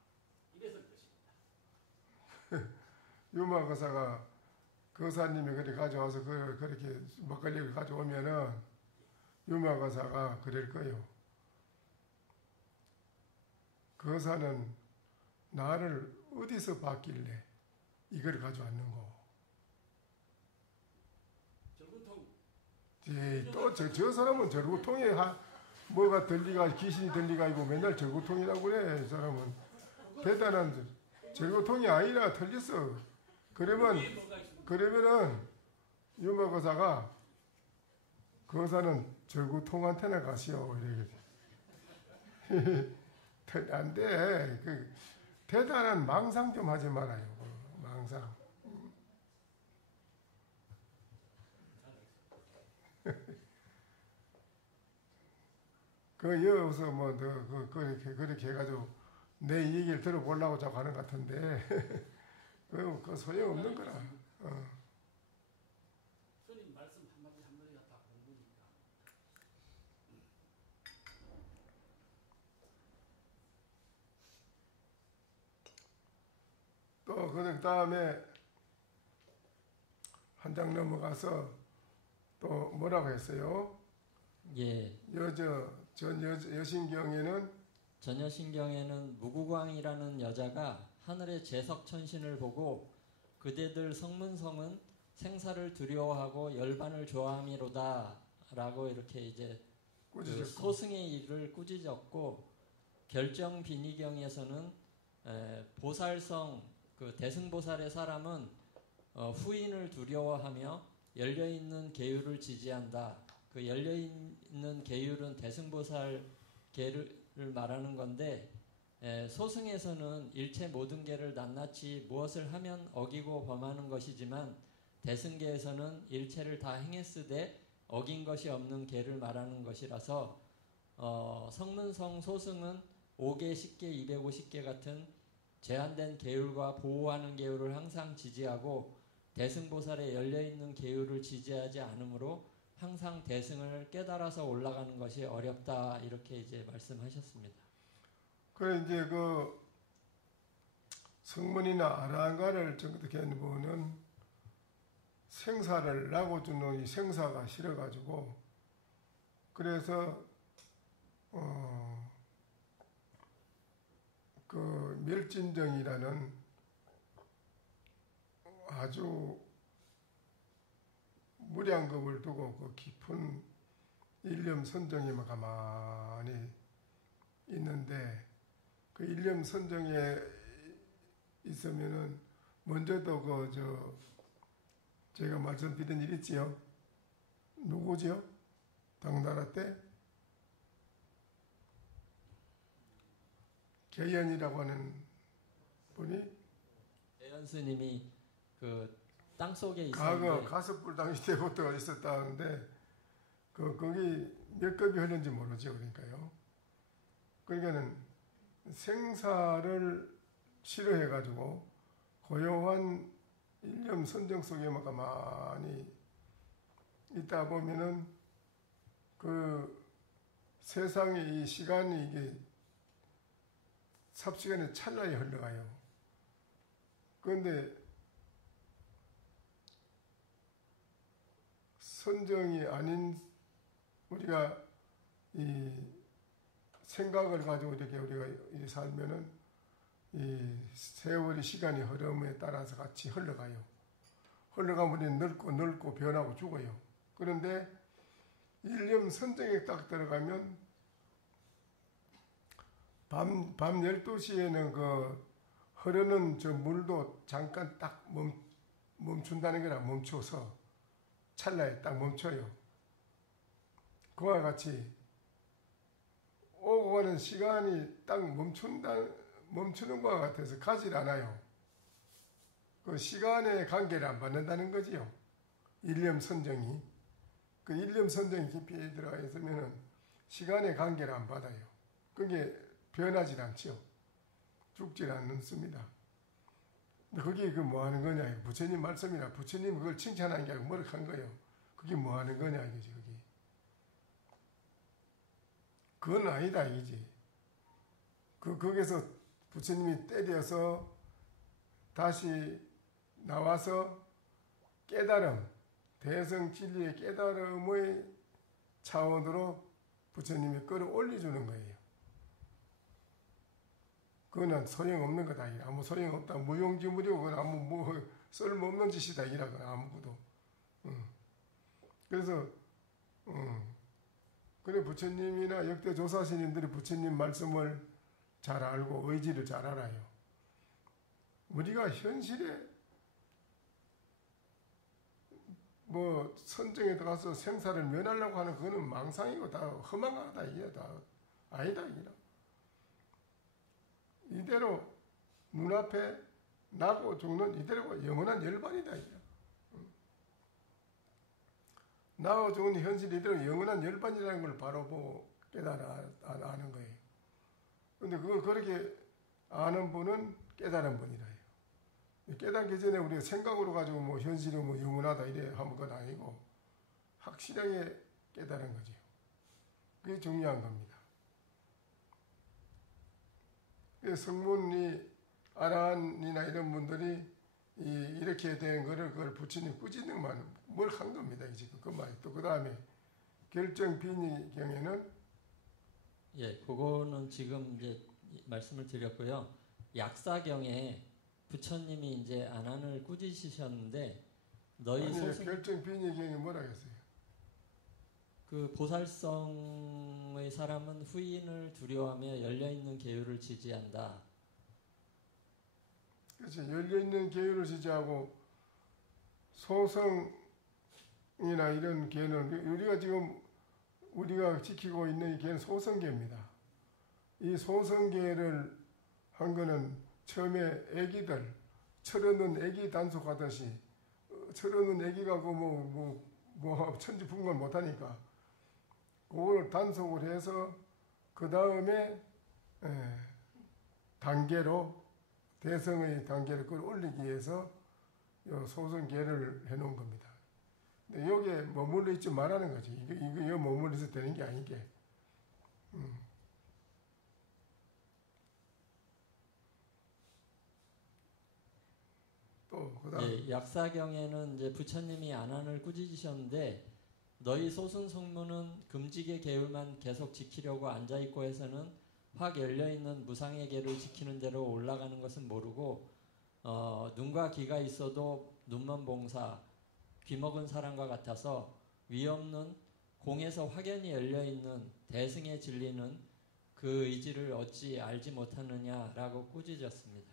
이랬을 것입니다. 유마 거사가 거사님이 그렇게 가져와서 그렇게 막걸리를 가져오면은 유마 거사가 그럴 거요. 거사는 나를 어디서 봤길래 이걸 가져왔는고. 절구통. 또 저 사람은 절구통에 뭐가 들리가 귀신이 들리가 이고 맨날 절구통이라고 그래. 이 사람은 대단한 절구통이 아니라 틀렸어. 그러면은 유마 거사가 거사는 절구통한테나 가시오 이렇게. 안 돼. 대단한 망상 좀 하지 말아요. 망상. 여기서 그렇게 해가지고 내 얘기를 들어보려고 자꾸 하는 것 같은데 그 소용없는 거라. 스님 말씀 한마디 한마디가 다 공부니까. 또 그 다음에 한 장 넘어가서 또 뭐라고 했어요? 예. 여신경에는 전여신경에는 무구광이라는 여자가 하늘의 제석천신을 보고 그대들 성문성은 생사를 두려워하고 열반을 좋아함이로다 라고 이렇게 이제 그 소승의 일을 꾸짖었고, 결정빈의경에서는 보살성 그 대승보살의 사람은 후인을 두려워하며 열려있는 계율을 지지한다. 그 열려있는 계율은 대승보살 계를 말하는 건데, 소승에서는 일체 모든 계를 낱낱이 무엇을 하면 어기고 범하는 것이지만 대승계에서는 일체를 다 행했으되 어긴 것이 없는 계를 말하는 것이라서 성문성 소승은 5계, 10계, 250계 같은 제한된 계율과 보호하는 계율을 항상 지지하고 대승보살의 열려있는 계율을 지지하지 않으므로 항상 대승을 깨달아서 올라가는 것이 어렵다, 이렇게 이제 말씀하셨습니다. 그래 이제 그 성문이나 아라한가를 정득해 있는 분은 생사를 라고 주는 이 생사가 싫어가지고, 그래서 그 멸진정이라는 아주 무량겁을 두고 그 깊은 일념선정에만 가만히 있는데, 그 일념선정에 있으면은 먼저도 제가 말씀드린 일 있지요. 누구지요? 당나라 때 개연이라고 하는 분이, 개연 스님이 그 땅속에 있었는데, 과거 가습불 당시 때부터 있었다는데 거기 몇 급이 흐른지 모르죠. 그러니까요. 그러니까는 생사를 싫어해가지고 고요한 일념 선정 속에만 가만히 있다 보면은 그 세상의 이 시간이 이게 삽시간에 찰나에 흘러가요. 그런데 선정이 아닌 우리가 이 생각을 가지고 이렇게 우리가 살면은 이 세월이 시간이 흐름에 따라서 같이 흘러가요. 흘러가면 우리는 늙고 변하고 죽어요. 그런데 일념 선정에 딱 들어가면 밤 12시에는 그 흐르는 저 물도 잠깐 딱 멈춘다는 거라, 멈춰서 찰나에 딱 멈춰요. 그와 같이 오고 가는 시간이 딱 멈추는 것과 같아서 가질 않아요. 그 시간의 관계를 안 받는다는 거지요. 일념 선정이. 그 일념 선정이 깊이 들어가 있으면은 시간의 관계를 안 받아요. 그게 변하지 않죠. 죽질 않습니다. 근데 그게 뭐 하는 거냐, 부처님 말씀이라, 부처님 그걸 칭찬하는 게 아니고 뭐라고 한 거예요. 그게 뭐 하는 거냐 이거지, 그게. 그건 아니다 이거지. 거기서 부처님이 때려서 다시 나와서 깨달음, 대성 진리의 깨달음의 차원으로 부처님이 끌어올려주는 거예요. 그거는 소용없는 거다. 아무 소용없다. 무용지물이고 그건 아무 쓸모없는 짓이다. 이라고 아무것도. 그래서 그래 부처님이나 역대 조사스님들이 부처님 말씀을 잘 알고 의지를 잘 알아요. 우리가 현실에 뭐 선정에 들어가서 생사를 면하려고 하는 그거는 망상이고 다 허망하다. 이게 다 아니다. 이게. 이대로 눈앞에 나고 죽는 이대로 영원한 열반이다. 나고 죽는 현실이 이대로 영원한 열반이라는 걸 바로 보고 깨달아 아는 거예요. 근데 그걸 그렇게 아는 분은 깨달은 분이라 해요. 깨닫기 전에 우리가 생각으로 가지고 뭐 현실이 뭐 영원하다 이래 하는 건 아니고 확실하게 깨달은 거죠. 그게 중요한 겁니다. 성문이 아라한이나 이런 분들이 이렇게 된 거를 그걸 부처님 꾸짖는만 뭘 한 겁니다. 지금 그 말이 또 그 다음에 결정 빈의 경에는 예, 그거는 지금 이제 말씀을 드렸고요. 약사경에 부처님이 이제 안한을 꾸짖으셨는데 너희 아니 소승 결정 빈의 경에 뭐라 했어요? 그 보살성의 사람은 후인을 두려워하며 열려있는 계율을 지지한다. 그렇지. 열려있는 계율을 지지하고 소성이나 이런 계는 우리가 지금 우리가 지키고 있는 이 계는 소성계입니다. 이 소성계를 한 거는 처음에 애기들 철없는 애기 단속하듯이 철없는 애기가 그 뭐 천지풍을 못하니까 그걸 단속을 해서 그 다음에 단계로 대성의 단계를 끌어올리기 위해서 소성계를 해놓은 겁니다. 근데 여기에 머물러 있지 말라는 거지. 이거 머물러 있어도 되는 게 아니게. 또 그다음 예, 약사경에는 이제 부처님이 안한을 꾸짖으셨는데 너희 소승성문은 금지계 계율만 계속 지키려고 앉아 있고 해서는 확 열려 있는 무상의 계를 지키는 대로 올라가는 것은 모르고 눈과 귀가 있어도 눈먼 봉사, 귀 먹은 사람과 같아서 위 없는 공에서 확연히 열려 있는 대승의 진리는 그 의지를 어찌 알지 못하느냐라고 꾸짖었습니다.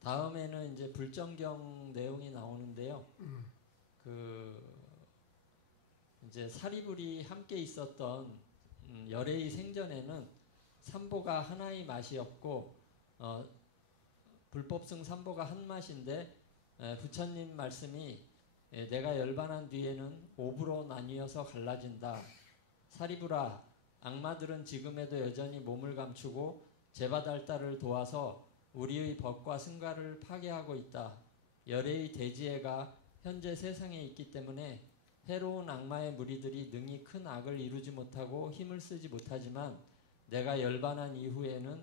다음에는 이제 불정경 내용이 나오는데요. 이제 사리불이 함께 있었던 열애의 생전에는 삼보가 하나의 맛이었고 불법승 삼보가 한 맛인데 부처님 말씀이 내가 열반한 뒤에는 오부로 나뉘어서 갈라진다. 사리불아, 악마들은 지금에도 여전히 몸을 감추고 제바달다를 도와서 우리의 법과 승가를 파괴하고 있다. 열애의 대지혜가 현재 세상에 있기 때문에 해로운 악마의 무리들이 능히 큰 악을 이루지 못하고 힘을 쓰지 못하지만 내가 열반한 이후에는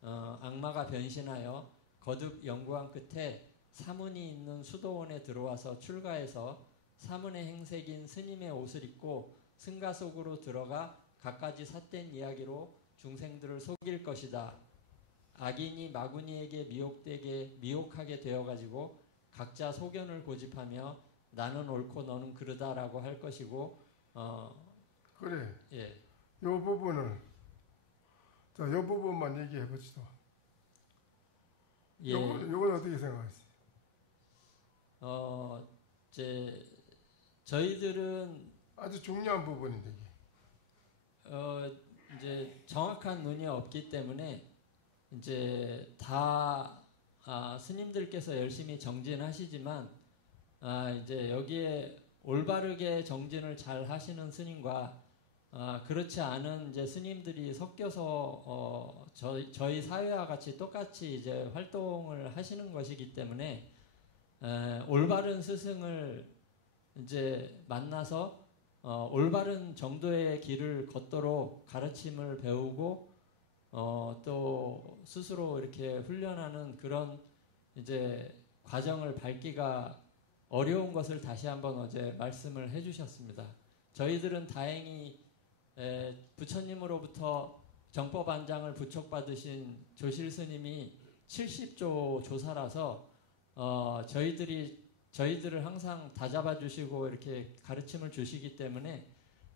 악마가 변신하여 거듭 연구한 끝에 사문이 있는 수도원에 들어와서 출가해서 사문의 행색인 스님의 옷을 입고 승가 속으로 들어가 갖가지 삿된 이야기로 중생들을 속일 것이다. 악인이 마구니에게 미혹하게 되어가지고 각자 소견을 고집하며 나는 옳고 너는 그르다라고 할 것이고 그래. 예. 요 부분을 요 부분만 얘기해 봅시다. 예. 요건 어떻게 생각하세요? 저희들은 아주 중요한 부분인데 이게. 이제 정확한 눈이 없기 때문에 이제 다 스님들께서 열심히 정진하시지만 이제 여기에 올바르게 정진을 잘 하시는 스님과 그렇지 않은 이제 스님들이 섞여서 저희 사회와 같이 똑같이 이제 활동을 하시는 것이기 때문에 올바른 스승을 이제 만나서 올바른 정도의 길을 걷도록 가르침을 배우고 또 스스로 이렇게 훈련하는 그런 이제 과정을 밟기가 어려운 것을 다시 한번 어제 말씀을 해주셨습니다. 저희들은 다행히 부처님으로부터 정법안장을 부촉받으신 조실스님이 70조 조사라서 저희들을 항상 다잡아 주시고 이렇게 가르침을 주시기 때문에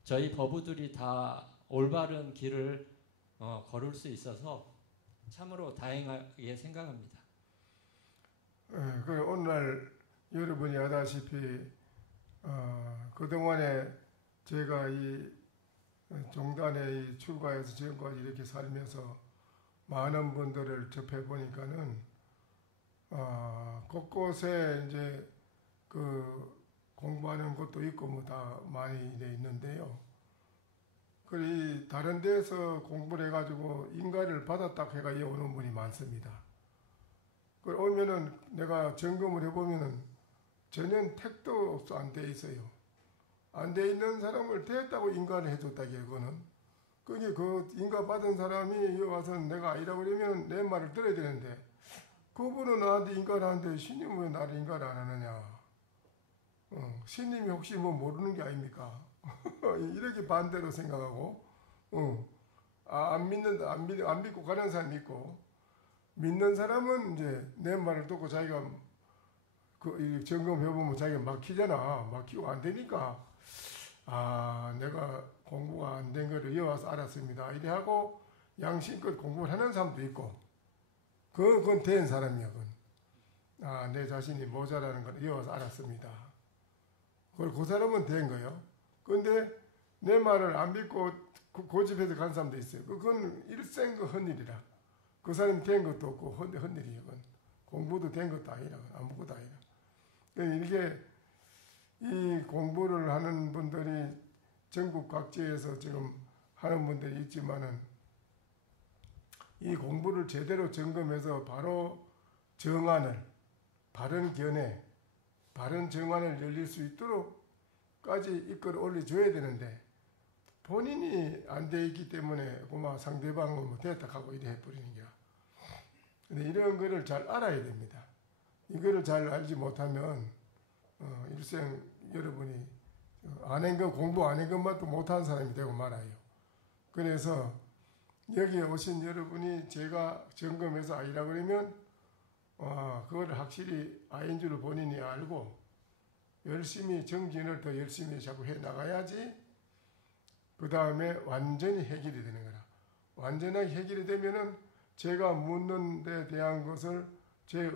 저희 법우들이 다 올바른 길을 걸을 수 있어서 참으로 다행하게 생각합니다. 오늘날 여러분이 아다시피 그동안에 제가 이 종단에 출가해서 지금까지 이렇게 살면서 많은 분들을 접해 보니까는 곳곳에 이제 그 공부하는 것도 있고 뭐 다 많이 돼 있는데요. 그리 다른 데서 공부를 해가지고 인가를 받았다 해가 오는 분이 많습니다. 그 오면은 내가 점검을 해보면은 전혀 택도 안 돼 있어요. 안 돼 있는 사람을 됐다고 인가를 해줬다 이거는. 그게 그 인가 받은 사람이 여기 와서 내가 아니라고 그러면 내 말을 들어야 되는데 그분은 나한테 인가를 하는데 신님은 왜 나를 인가를 안 하느냐. 신님이 혹시 뭐 모르는 게 아닙니까? 이렇게 반대로 생각하고, 안 믿는다, 안 믿고 가는 사람이 있고, 믿는 사람은 이제 내 말을 듣고 자기가 그 점검해보면 자기가 막히잖아. 막히고 안 되니까, 내가 공부가 안 된 거를 이어와서 알았습니다. 이래 하고 양심껏 공부를 하는 사람도 있고, 그건 된 사람이야, 그건. 내 자신이 모자라는 걸 이어와서 알았습니다. 그 사람은 된 거예요. 근데 내 말을 안 믿고 고집해서 간 사람도 있어요. 그건 일생 그 헛일이라. 그 사람이 된 것도 없고 헛일이에요. 그건. 공부도 된 것도 아니라 아무것도 아니라. 이게 이 공부를 하는 분들이 전국 각지에서 지금 하는 분들이 있지만은 이 공부를 제대로 점검해서 바로 정안을 바른 견해 바른 정안을 열릴 수 있도록까지 이끌어 올려줘야 되는데 본인이 안 돼 있기 때문에 고마 상대방은 뭐 됐다 하고 이래 해버리는 거야. 근데 이런 거를 잘 알아야 됩니다. 이거를 잘 알지 못하면 일생 여러분이 안 한 거 공부 안 한 것만도 못한 사람이 되고 말아요. 그래서 여기에 오신 여러분이 제가 점검해서 아니라 그러면 그거를 확실히 아인 줄 본인이 알고 열심히 정진을 더 열심히 자꾸 해 나가야지 그 다음에 완전히 해결이 되는 거라. 완전하게 해결이 되면은 제가 묻는 데 대한 것을 제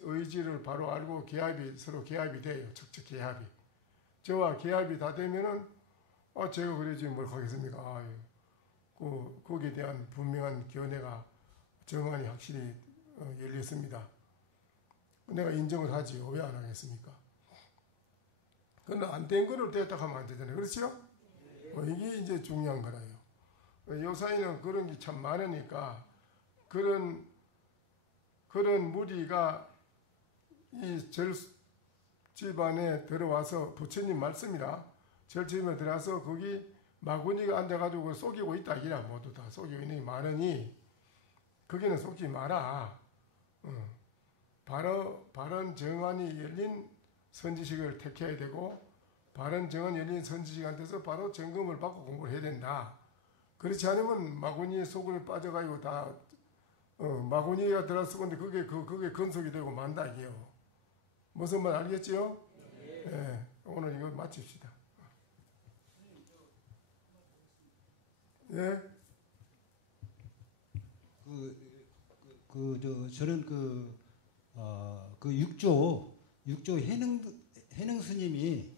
의지를 바로 알고 서로 계합이 돼요. 척척 계합이. 저와 계합이 다 되면은 제가 그러지 뭘 하겠습니까. 거기에 대한 분명한 견해가 정안이 확실히 열렸습니다. 내가 인정을 하지요. 왜 안 하겠습니까? 그건 안 된 거를 됐다 하면 안 되잖아요. 그렇죠? 이게 이제 중요한 거라요. 요사이는 그런 게 참 많으니까 그런 무리가 이 절집안에 들어와서 부처님 말씀이라 절집안에 들어와서 거기 마구니가 앉아가지고 속이고 있다. 이라 모두 다 속이고 있는 게 많으니 거기는 속지 마라. 바른 정안이 열린 선지식을 택해야 되고 바른 정안이 열린 선지식한테서 바로 점검을 받고 공부를 해야 된다. 그렇지 않으면 마구니 속으로 빠져가지고 다 마구니가 들어서 근데 그게 건속이 되고 만다 이게요. 무슨 말 알겠지요? 네. 오늘 이거 마칩시다. 예? 저는 그 육조 해능 스님이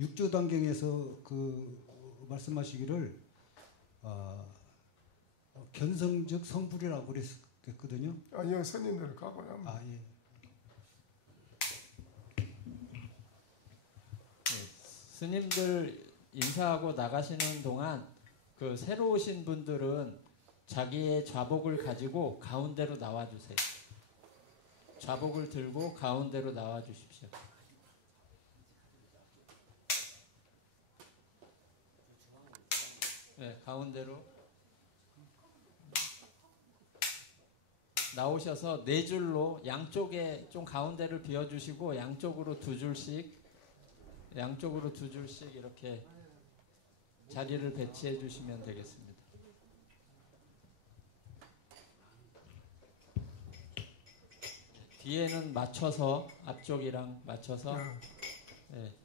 육조 단경에서 말씀하시기를 견성적 성불이라고 그랬거든요. 아니요, 스님들 가고 나면. 예. 스님들 인사하고 나가시는 동안 그 새로 오신 분들은 자기의 좌복을 가지고 가운데로 나와 주세요. 좌복을 들고 가운데로 나와 주십시오. 네, 가운데로 나오셔서 네 줄로 양쪽에 좀 가운데를 비워주시고 양쪽으로 두 줄씩 이렇게 자리를 배치해 주시면 되겠습니다. 뒤에는 맞춰서 앞쪽이랑 맞춰서 네,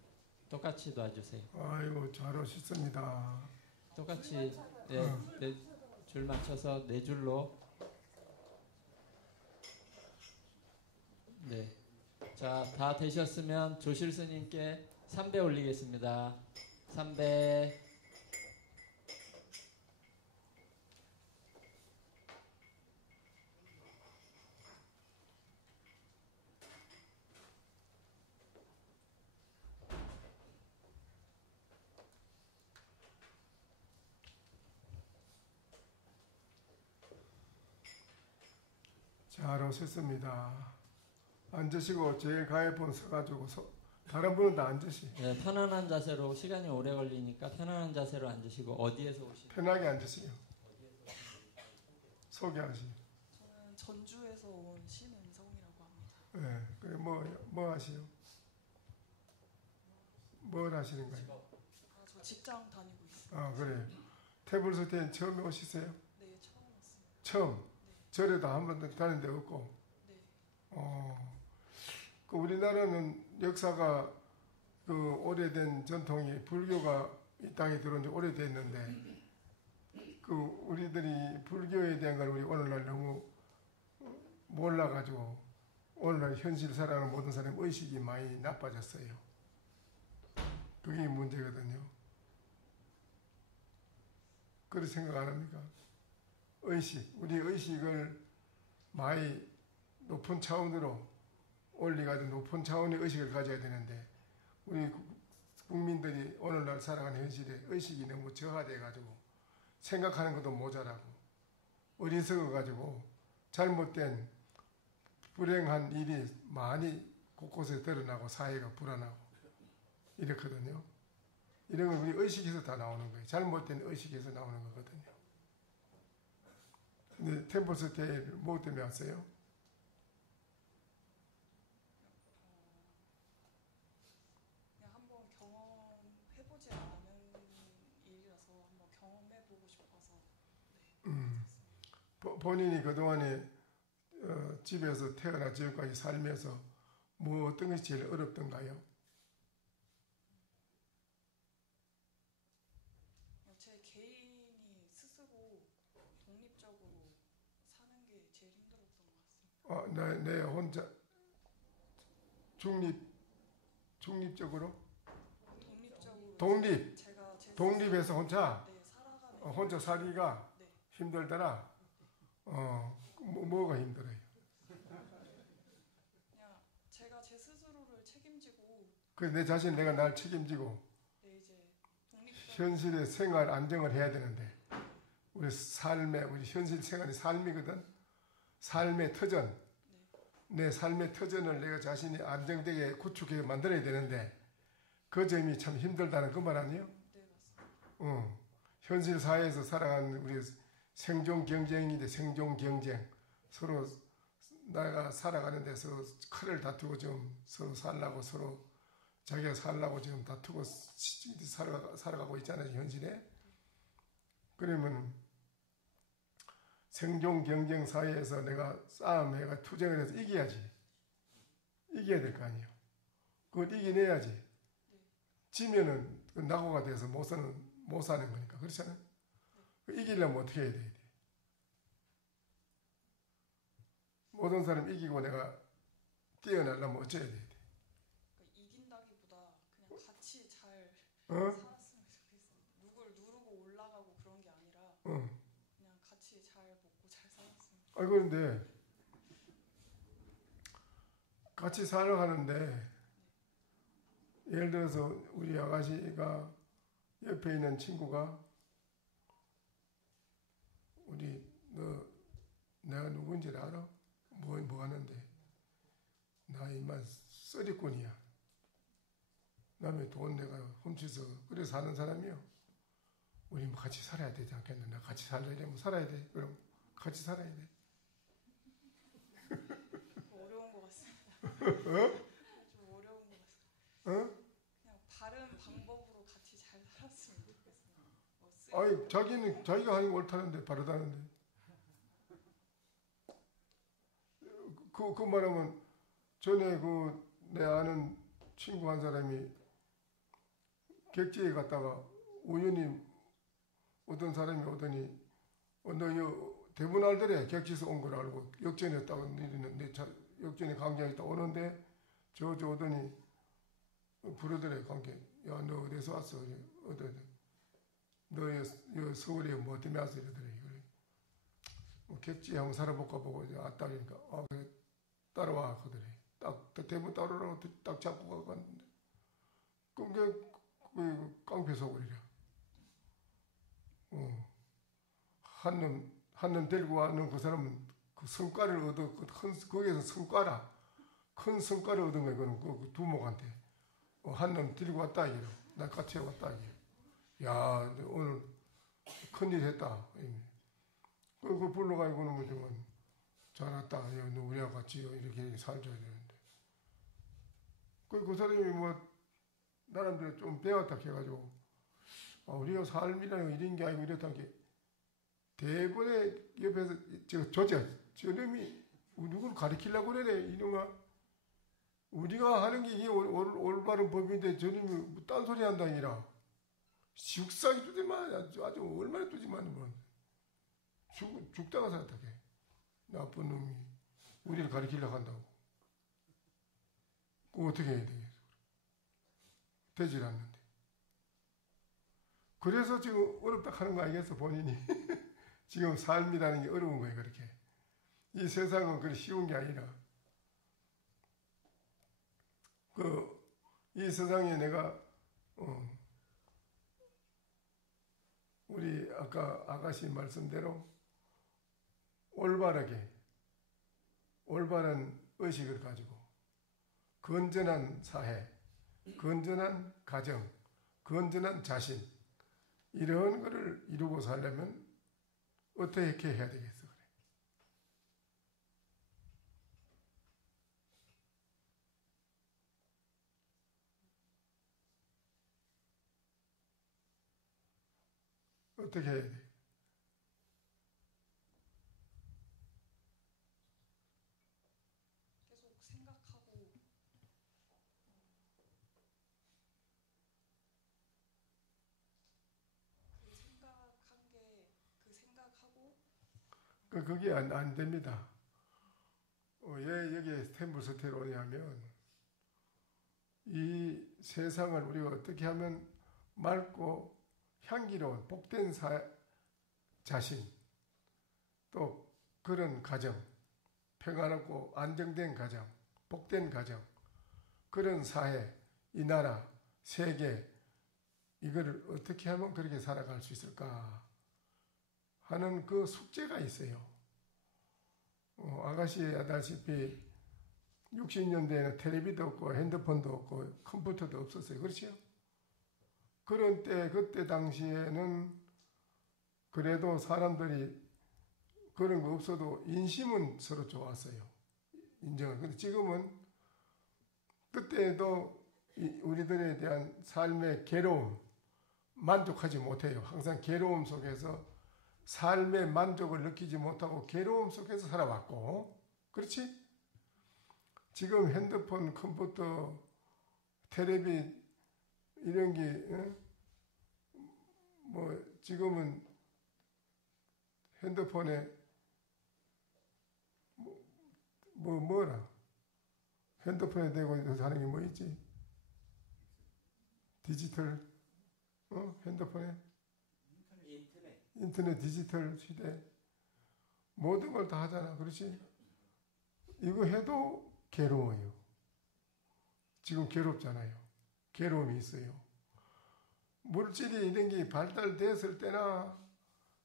똑같이 놔주세요. 아이고 잘 오셨습니다. 똑같이 네 줄 맞춰서 네 줄로 네. 자, 다 되셨으면 조실 스님께 3배 올리겠습니다. 3배. 잘 오셨습니다. 앉으시고 제일 가해본 서가지고 다른 분은 다 앉으시. 네, 편안한 자세로 시간이 오래 걸리니까 편안한 자세로 앉으시고 어디에서 오신? 편하게 앉으시요. 소개하시. 저는 전주에서 온 신은성이라고 합니다. 네, 그래 뭐 하시요? 뭘 하시는 거예요? 저 직장 다니고 있어요. 아 그래. 태블스테인 처음에 오시세요? 네, 처음 왔어요. 처음. 네. 절에도 한 번도 다닌 데 없고. 네. 그 우리나라는 역사가 그 오래된 전통이 불교가 이 땅에 들어온 지 오래됐는데 그 우리들이 불교에 대한 걸 우리 오늘날 너무 몰라가지고 오늘날 현실 살아가는 모든 사람 의식이 많이 나빠졌어요. 그게 문제거든요. 그렇게 생각 안 합니까? 의식, 우리 의식을 많이 높은 차원으로 올리가지고 높은 차원의 의식을 가져야 되는데 우리 국민들이 오늘날 살아가는 현실에 의식이 너무 저하돼가지고 생각하는 것도 모자라고 어리석어가지고 잘못된 불행한 일이 많이 곳곳에 드러나고 사회가 불안하고 이렇거든요. 이런 건 우리 의식에서 다 나오는 거예요. 잘못된 의식에서 나오는 거거든요. 근데 템플스테이를 뭐 때문에 왔어요? 그냥 한번 경험해보지 않은 일이라서 한번 경험해보고 싶어서. 네. 본인이 그동안에 집에서 태어나 지금까지 살면서 뭐 어떤 것이 제일 어렵던가요? 제 개인이 스스로 독립적으로 사는 게 제일 힘들었던 것 같습니다. 내 혼자 중립적으로 제가 제 독립해서 혼자 네, 살아가는 혼자 살기가 네. 힘들더라. 뭐가 힘들어요? 그냥 제가 제 스스로를 책임지고 그 내 자신 내가 날 책임지고 네, 이제 독립적으로 현실의 생활 안정을 해야 되는데 우리 현실 생활이 삶이거든. 삶의 터전, 내 삶의 터전을 내가 자신이 안정되게 구축해 만들어야 되는데 그 점이 참 힘들다는 그 말 아니에요? 네, 맞습니다. 현실 사회에서 살아가는 우리 생존 경쟁인데 생존 경쟁 서로 내가 살아가는 데서 칼을 다투고 좀 서로 살라고 서로 자기가 살라고 지금 다투고 살아가고 있잖아요, 현실에. 그러면 생존 경쟁 사회에서 내가 싸움해가 투쟁을 해서 이겨야지. 이겨야 될 거 아니에요. 그걸 이겨내야지. 지면은 낙오가 돼서 못 사는 거니까. 그렇잖아요. 이기려면 어떻게 해야 돼? 모든 사람 이기고 내가 뛰어나려면 어쩌야 돼? 그러니까 이긴다기보다 그냥 같이 잘 어? 살았으면 좋겠어요. 누굴 누르고 올라가고 그런 게 아니라 그냥 같이 잘 먹고 잘 살았으면 좋겠어요. 그런데 같이 살아가는데 예를 들어서 우리 아가씨가 옆에 있는 친구가 내가 누군지 알아? 뭐 하는데? 나 이만 쓰리꾼이야. 남의 돈 내가 훔쳐서 그래 사는 사람이요. 우리 뭐 같이 살아야 되지 않겠나? 나 같이 살려면 살아야 돼. 그럼 같이 살아야 돼. 어려운 것 같습니다. 좀 어려운 것 같습니다. 그냥 다른 방법으로 같이 잘 살았으면 좋겠어요. 아니 자기가 하는 게 옳다는데 바르다는데. 그 말하면 전에 내 아는 친구 한 사람이 객지에 갔다가 우연히 어떤 사람이 오더니 너 대부분 알더래. 객지에서 온 걸 알고 역전에 딱 역전에 광장에 딱 오는데 저 오더니 부르더래. 관계. 야, 너 어디서 왔어? 너 서울에 뭐 때문에 왔어? 이러더래. 객지에 한번 살아볼까 보고 왔다 그러니까 그래 따라와 하더래. 딱 대부분 따라오라고 딱 잡고 갔는데 그게 깡패 소굴이래. 한 놈 데리고 와는 그 사람은 그 성과를 얻어 거기에서 성과라 큰 성과를 얻은 거예요. 그는 그 두목한테 한 놈 데리고 왔다 이게 낚아채 왔다 이게. 야 오늘 큰일 했다. 그 불러가지고는 뭐 좀 잘 왔다. 우리하고 같이 이렇게 살줘야 되는데. 그 사람이 뭐 나름대로 좀 배웠다 해가지고 우리가 삶이라는 거 이런 게 아니고 이렇다는 게 대본에 옆에서 저놈이 누구를 가리키려고 그래 이런가 우리가 하는 게 이게 올바른 법인데 저놈이 딴 소리 한다니라 죽상이 두지만 아주 얼마나 두지만 뭐 죽다가 살았다 게 나쁜 놈이 우리를 가리키려고 한다고 그거 어떻게 해야 되겠어 되질 않는데 그래서 지금 어렵다 하는 거 아니겠어 본인이 지금 삶이라는 게 어려운 거예요 그렇게 이 세상은 그렇게 쉬운 게 아니라 이 세상에 내가 우리 아까 아가씨 말씀대로 올바른 의식을 가지고 건전한 사회, 건전한 가정, 건전한 자신 이런 거를 이루고 살려면 어떻게 해야 되겠어 그래. 어떻게 해야 돼? 계속 생각하고 그 생각하고 그게 안 됩니다. 왜 여기에 템플스테이로 오냐면 이 세상을 우리가 어떻게 하면 맑고 향기로운 복된 자신 또 그런 가정 평안하고 안정된 가정 복된 가정 그런 사회 이 나라 세계 이거를 어떻게 하면 그렇게 살아갈 수 있을까 하는 그 숙제가 있어요. 아가씨 아다시피 60년대에는 텔레비도 없고 핸드폰도 없고 컴퓨터도 없었어요. 그렇죠? 그런 때 그때 당시에는 그래도 사람들이 그런 거 없어도 인심은 서로 좋았어요. 인정을. 근데 지금은 그때도 우리들에 대한 삶의 괴로움 만족하지 못해요. 항상 괴로움 속에서 삶의 만족을 느끼지 못하고 괴로움 속에서 살아왔고 그렇지? 지금 핸드폰, 컴퓨터, 텔레비 이런 게 뭐 지금은 핸드폰에 뭐라 핸드폰에 대고 하는 게 뭐 있지? 디지털 핸드폰에 인터넷 디지털 시대 모든 걸 다 하잖아. 그렇지? 이거 해도 괴로워요. 지금 괴롭잖아요. 괴로움이 있어요. 물질이 이런 게 발달됐을 때나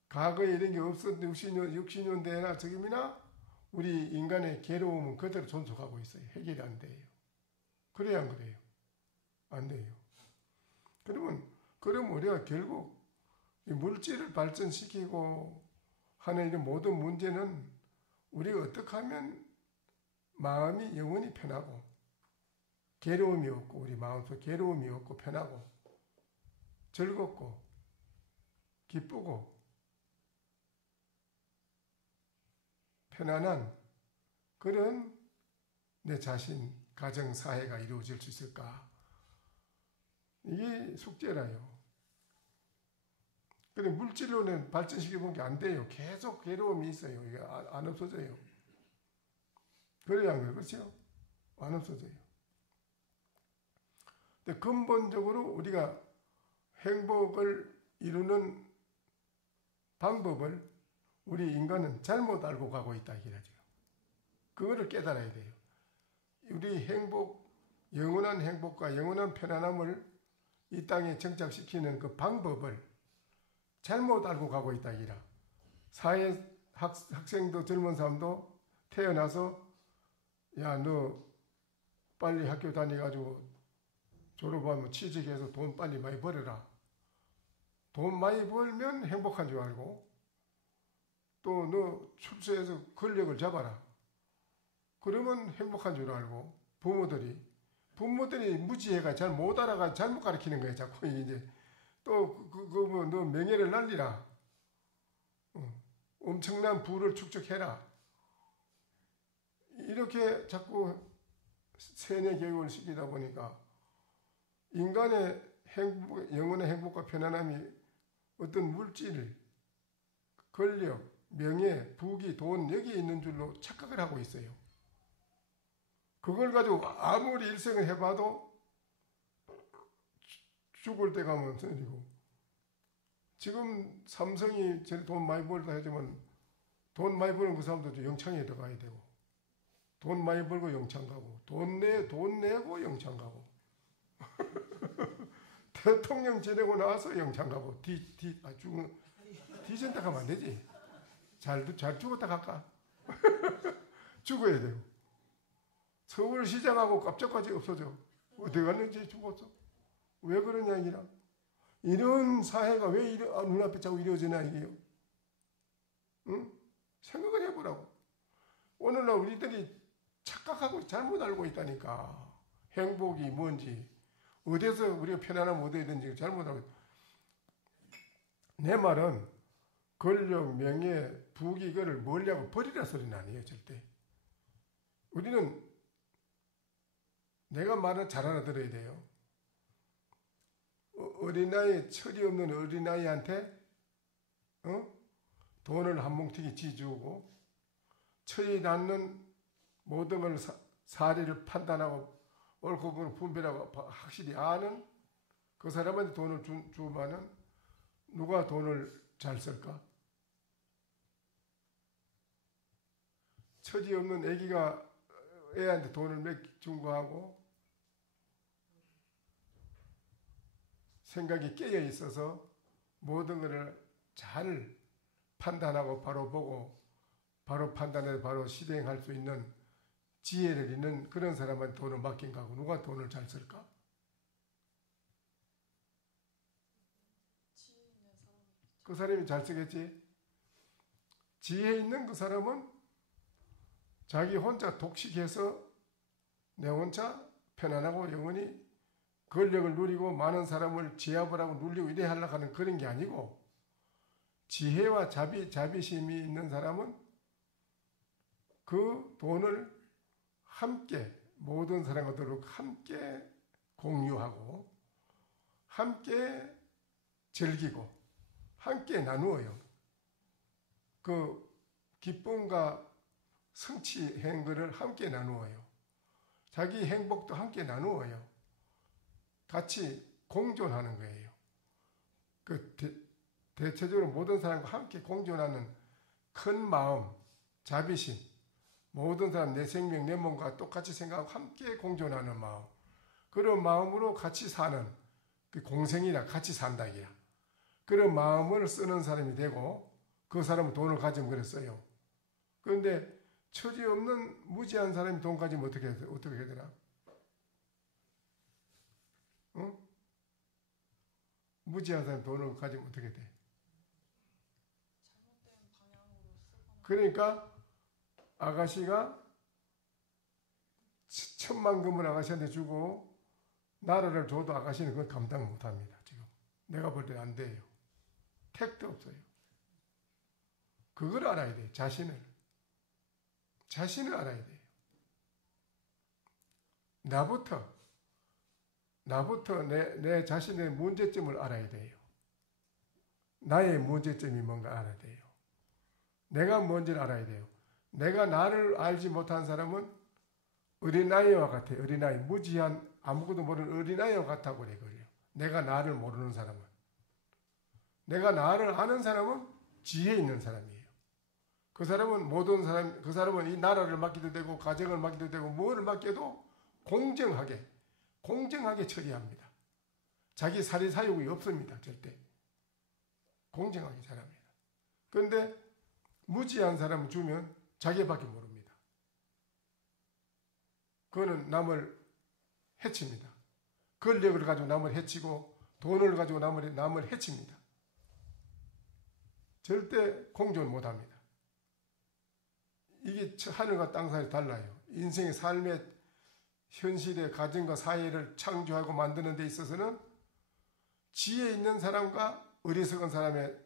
과거에 이런 게 없었는데 60년대나 지금이나 우리 인간의 괴로움은 그대로 존속하고 있어요. 해결이 안 돼요. 그래야 안 그래요? 안 돼요. 그럼 우리가 결국 이 물질을 발전시키고 하는 이런 모든 문제는 우리가 어떻게 하면 마음이 영원히 편하고 괴로움이 없고 우리 마음속 괴로움이 없고 편하고 즐겁고 기쁘고 편안한 그런 내 자신, 가정, 사회가 이루어질 수 있을까? 이게 숙제라요. 근데 물질로는 발전시켜 본 게 안 돼요. 계속 괴로움이 있어요. 이게 안 없어져요. 그래야 한 거예요. 그렇죠? 안 없어져요. 근데 근본적으로 우리가 행복을 이루는 방법을 우리 인간은 잘못 알고 가고 있다 이거죠. 그거를 깨달아야 돼요. 우리 영원한 행복과 영원한 편안함을 이 땅에 정착시키는 그 방법을 잘못 알고 가고 있다 이라. 학생도 젊은 사람도 태어나서 야, 너 빨리 학교 다니가지고 졸업하면 취직해서 돈 빨리 많이 벌어라. 돈 많이 벌면 행복한 줄 알고 또 너 출세해서 권력을 잡아라. 그러면 행복한 줄 알고 부모들이 무지해가 잘 못 알아가 잘못 가르치는 거예요. 자꾸 이제 또 너 명예를 날리라. 엄청난 부를 축적해라. 이렇게 자꾸 세뇌 교육을 시키다 보니까 인간의 영혼의 행복과 편안함이 어떤 물질, 권력, 명예, 부귀, 돈 여기에 있는 줄로 착각을 하고 있어요. 그걸 가지고 아무리 일생을 해봐도 죽을 때 가면 쓰리고 지금 삼성이 돈 많이 벌다 하지만 돈 많이 버는 그 사람도 영창에 들어가야 되고 돈 많이 벌고 영창 가고 돈 내고 영창 가고 대통령 지내고 나서 영창 가고 뒤진다 가면 안 되지. 잘 죽었다 갈까? 죽어야 돼요. 서울시장하고 깜짝까지 없어져. 어디 갔는지 죽었어. 왜 그러냐 이라. 이런 사회가 왜 눈앞에 자꾸 이루어지나 이게요. 응? 생각을 해보라고. 오늘날 우리들이 착각하고 잘못 알고 있다니까. 행복이 뭔지 어디서 우리가 편안함 얻어야 되는지 잘못 알고 있다. 내 말은 권력, 명예, 부귀 이거를 멀리하고 버리라 소리는 아니에요. 절대. 우리는 내가 말을 잘 알아들어야 돼요. 어린아이, 철이 없는 어린아이한테 돈을 한 뭉텅이 쥐주고 철이 낳는 모든 걸 사리를 판단하고 옳고 그름을 분별하고 확실히 아는 그 사람한테 돈을 주면은 누가 돈을 잘 쓸까? 철이 없는 애기가 애한테 돈을 준 거하고 생각이 깨어 있어서 모든 것을 잘 판단하고 바로 보고 바로 판단해서 바로 실행할 수 있는 지혜를 있는 그런 사람한테 돈을 맡긴 거하고 누가 돈을 잘 쓸까? 그 사람이 잘 쓰겠지. 지혜 있는 그 사람은 자기 혼자 독식해서 내 혼자 편안하고 영원히 권력을 누리고 많은 사람을 제압을 하고 눌리고 이래 하려고 하는 그런 게 아니고 지혜와 자비심이 있는 사람은 그 돈을 함께 모든 사람들과 함께 공유하고 함께 즐기고 함께 나누어요. 그 기쁨과 성취한 것을 함께 나누어요. 자기 행복도 함께 나누어요. 같이 공존하는 거예요. 대체적으로 모든 사람과 함께 공존하는 큰 마음, 자비심, 모든 사람 내 생명, 내 몸과 똑같이 생각하고 함께 공존하는 마음, 그런 마음으로 같이 사는 그 공생이라 같이 산다 이야. 그런 마음을 쓰는 사람이 되고 그 사람은 돈을 가지면 그랬어요. 그런데 처지 없는 무지한 사람이 돈 가지면 어떻게 해야 되나? 응? 무지한 사람이 돈을 가지면 어떻게 돼? 잘못된 방향으로 쓰거나. 그러니까 아가씨가 1,000만 금을 아가씨한테 주고 나라를 줘도 아가씨는 그걸 감당 못합니다. 지금 내가 볼 때는 안 돼요. 택도 없어요. 그걸 알아야 돼요. 자신을 알아야 돼요. 나부터 내 자신의 문제점을 알아야 돼요. 나의 문제점이 뭔가 알아야 돼요. 내가 뭔지를 알아야 돼요. 내가 나를 알지 못한 사람은 어린아이와 같아요. 어린아이, 무지한 아무것도 모르는 어린아이와 같다고 그래요. 내가 나를 모르는 사람은. 내가 나를 아는 사람은 지혜 있는 사람이에요. 그 사람은 이 나라를 맡기도 되고 가정을 맡기도 되고 뭐를 맡겨도 공정하게 처리합니다. 자기 사리사욕이 없습니다. 절대. 공정하게 잘합니다. 그런데 무지한 사람은 주면 자기밖에 모릅니다. 그거는 남을 해칩니다. 권력을 가지고 남을 해치고 돈을 가지고 남을 해칩니다. 절대 공존 못합니다. 이게 하늘과 땅 사이 달라요. 인생의 삶의 현실의 가정과 사회를 창조하고 만드는 데 있어서는 지혜 있는 사람과 어리석은 사람의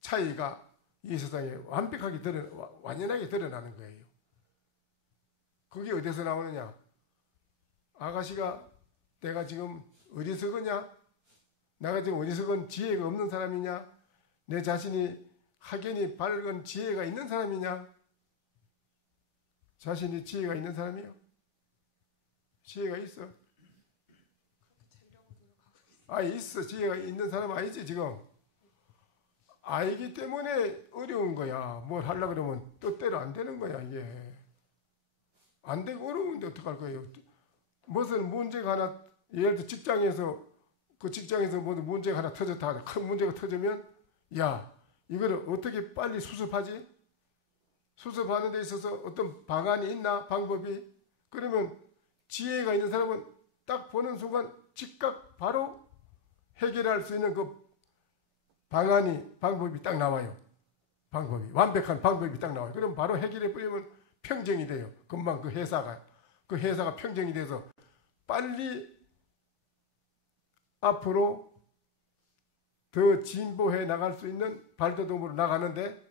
차이가 이 세상에 완연하게 드러나는 거예요. 그게 어디서 나오느냐? 아가씨가 내가 지금 어리석으냐? 내가 지금 어리석은 지혜가 없는 사람이냐? 내 자신이 학연이 밝은 지혜가 있는 사람이냐? 자신이 지혜가 있는 사람이요? 지혜가 있어. 있어. 지혜가 있는 사람 아니지 지금. 알기 때문에 어려운 거야. 뭘 하려고 그러면 뜻대로 안 되는 거야 이게. 안 되고 어려운데 어떡할 거예요. 무슨 문제가 하나, 예를 들어 직장에서 무슨 문제가 하나 터졌다. 큰 문제가 터지면 야 이거를 어떻게 빨리 수습하지? 수습하는 데 있어서 어떤 방안이 있나? 방법이? 그러면 지혜가 있는 사람은 딱 보는 순간 즉각 바로 해결할 수 있는 그 방법이 딱 나와요. 완벽한 방법이 딱 나와요. 그럼 바로 해결해 버리면 평정이 돼요. 금방 그 회사가 평정이 돼서 빨리 앞으로 더 진보해 나갈 수 있는 발돋움으로 나가는데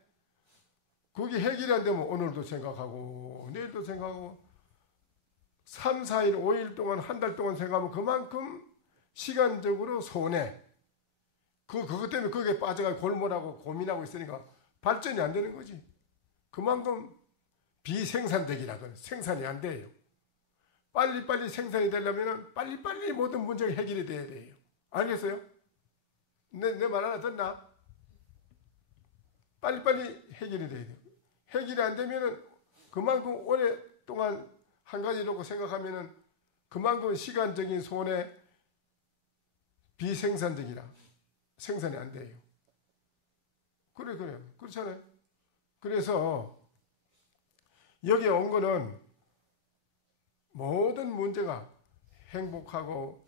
그게 해결이 안 되면 오늘도 생각하고 내일도 생각하고 3, 4일, 5일 동안 한 달 동안 생각하면 그만큼 시간적으로 손해. 그것 때문에 거기에 빠져가 골몰하고 고민하고 있으니까 발전이 안 되는 거지. 그만큼 비생산적이라 그래. 생산이 안 돼요. 빨리빨리 생산이 되려면 빨리빨리 모든 문제가 해결이 돼야 돼요. 알겠어요? 내 말 하나 듣나? 빨리빨리 해결이 돼야 돼요. 해결이 안 되면은 그만큼 오랫동안 한 가지 놓고 생각하면은 그만큼 시간적인 손해, 비생산적이라 생산이 안 돼요. 그래 그렇잖아요. 그래서 여기에 온 거는 모든 문제가 행복하고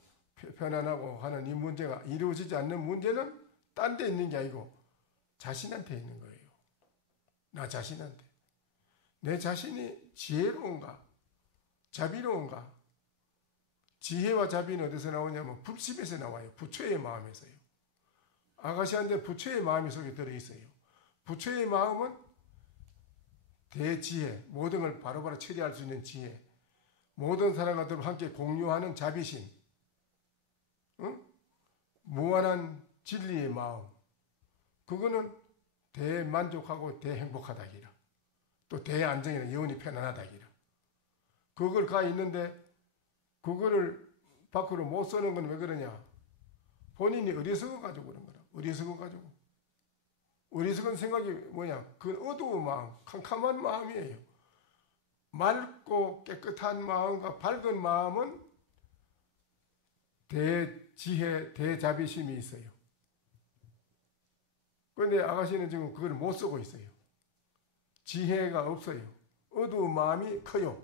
편안하고 하는 이 문제가 이루어지지 않는 문제는 딴 데 있는 게 아니고 자신한테 있는 거예요. 나 자신한테. 내 자신이 지혜로운가? 자비로운가? 지혜와 자비는 어디서 나오냐면 불심에서 나와요. 부처의 마음에서요. 아가씨한테 부처의 마음이 속에 들어있어요. 부처의 마음은 대지혜, 모든 걸 바로바로 처리할 수 있는 지혜, 모든 사람과 함께 공유하는 자비심, 응? 무한한 진리의 마음, 그거는 대만족하고 대행복하다기라. 또 대안정이나 영원히 편안하다기라. 그걸 가 있는데 그거를 밖으로 못 쓰는 건 왜 그러냐? 본인이 어리석어 가지고 그런 거라. 어리석어 가지고. 어리석은 생각이 뭐냐? 그 어두운 마음, 캄캄한 마음이에요. 맑고 깨끗한 마음과 밝은 마음은 대지혜, 대자비심이 있어요. 그런데 아가씨는 지금 그걸 못 쓰고 있어요. 지혜가 없어요. 어두운 마음이 커요.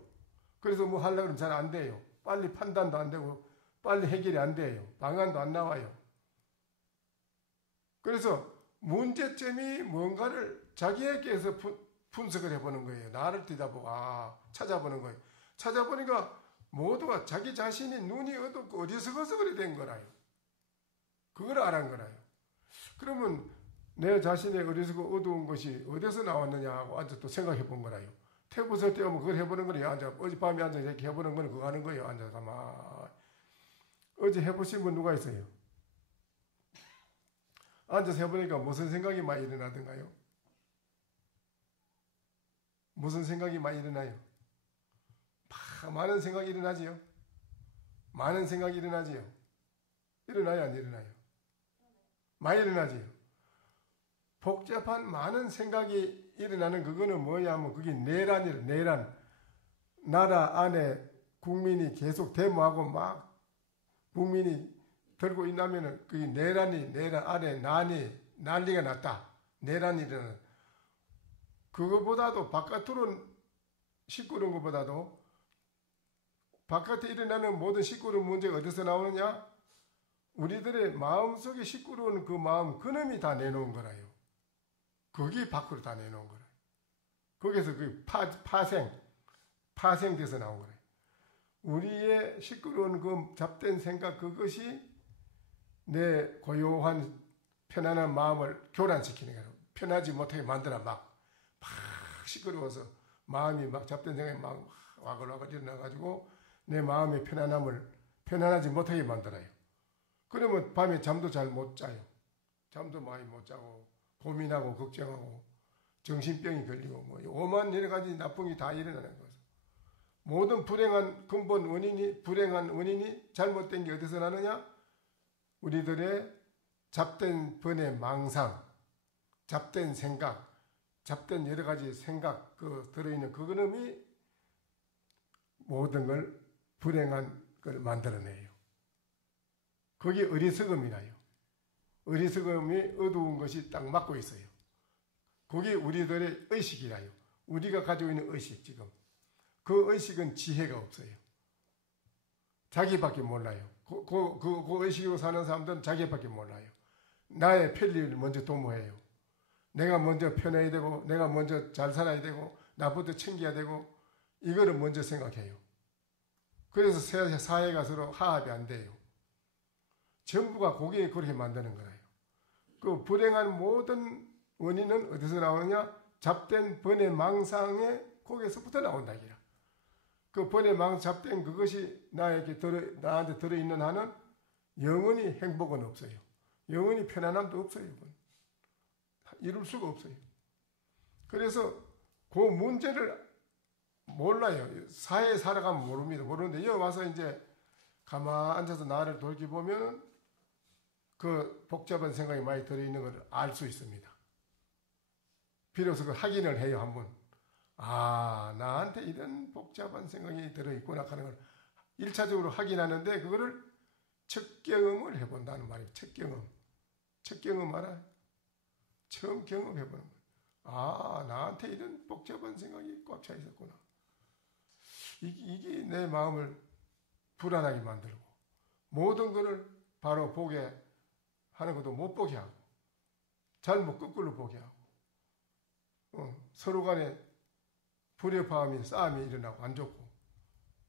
그래서 뭐 하려고 하면 잘 안 돼요. 빨리 판단도 안 되고 빨리 해결이 안 돼요. 방안도 안 나와요. 그래서 문제점이 뭔가를 자기에게서 분석을 해보는 거예요. 나를 들여다보고 찾아보는 거예요. 찾아보니까 모두가 자기 자신이 눈이 어둡고 어리석어서 그래 된 거라요. 그걸 알은 거라요. 그러면 내 자신의 어리석고 어두운 것이 어디서 나왔느냐 하고 앉아 또 생각해 본 거라요. 태부서 때우면 그걸 해보는 거예요. 어젯밤에 앉아 이렇게 해보는 거는 그거 하는 거예요. 앉아서 가만. 어제 해보신 분 누가 있어요? 앉아서 해보니까 무슨 생각이 많이 일어나던가요? 무슨 생각이 많이 일어나요? 많은 생각이 일어나지요? 많은 생각이 일어나지요? 일어나요, 안 일어나요? 많이 일어나지요? 복잡한 많은 생각이 일어나는 그거는 뭐냐면 그게 내란이에요. 내란. 나라 안에 국민이 계속 데모하고 막 국민이 들고 있다면은 그게 내란 안에 난리가 났다. 내란이 일어나는. 그거보다도 바깥으로 시끄러운 것보다도 바깥에 일어나는 모든 시끄러운 문제가 어디서 나오느냐? 우리들의 마음속에 시끄러운 그 마음, 그놈이 다 내놓은 거라요. 거기 밖으로 다 내놓은 거라요. 거기서 그 파생돼서 나온 거라요. 우리의 시끄러운 그 잡된 생각, 그것이 내 고요한 편안한 마음을 교란시키는 거예요. 편하지 못하게 만들어 막 시끄러워서 마음이 막 잡된 생각이 막 와글와글 일어나가지고 내 마음의 편안함을 편안하지 못하게 만들어요. 그러면 밤에 잠도 잘 못 자요. 잠도 많이 못 자고 고민하고 걱정하고 정신병이 걸리고 뭐 오만 여러 가지 나쁜 게 다 일어나는 거죠. 모든 불행한 근본 원인이, 불행한 원인이 잘못된 게 어디서 나느냐? 우리들의 잡된 번의 망상, 잡된 생각, 잡된 여러 가지 생각, 그 들어있는 그놈이 모든 걸 불행한 걸 만들어내요. 그게 어리석음이라요. 어리석음이 어두운 것이 딱 맞고 있어요. 그게 우리들의 의식이라요. 우리가 가지고 있는 의식 지금. 그 의식은 지혜가 없어요. 자기밖에 몰라요. 그 의식으로 사는 사람들은 자기밖에 몰라요. 나의 편리를 먼저 도모해요. 내가 먼저 편해야 되고, 내가 먼저 잘 살아야 되고, 나부터 챙겨야 되고, 이거를 먼저 생각해요. 그래서 사회가 서로 화합이 안 돼요. 전부가 거기에 그렇게 만드는 거예요. 그 불행한 모든 원인은 어디서 나오느냐? 잡된 번의 망상에 거기에서부터 나온다. 그 번의 잡된 그것이 나한테 들어있는 한은 영원히 행복은 없어요. 영원히 편안함도 없어요. 이룰 수가 없어요. 그래서 그 문제를 몰라요. 사회에 살아가면 모릅니다. 모르는데 여기 와서 이제 가만 앉아서 나를 돌이켜보면 그 복잡한 생각이 많이 들어있는 걸 알 수 있습니다. 비로소 그 확인을 해요. 한번. 아, 나한테 이런 복잡한 생각이 들어있구나 하는 걸 1차적으로 확인하는데 그거를 첫 경험을 해본다는 말이에요. 첫 경험. 첫 경험 알아요? 처음 경험해보는 거예요. 아, 나한테 이런 복잡한 생각이 꽉 차 있었구나. 이게 내 마음을 불안하게 만들고 모든 것을 바로 보게 하는 것도 못 보게 하고 잘못 거꾸로 보게 하고 서로 간에 불협화음이 싸움이 일어나고 안 좋고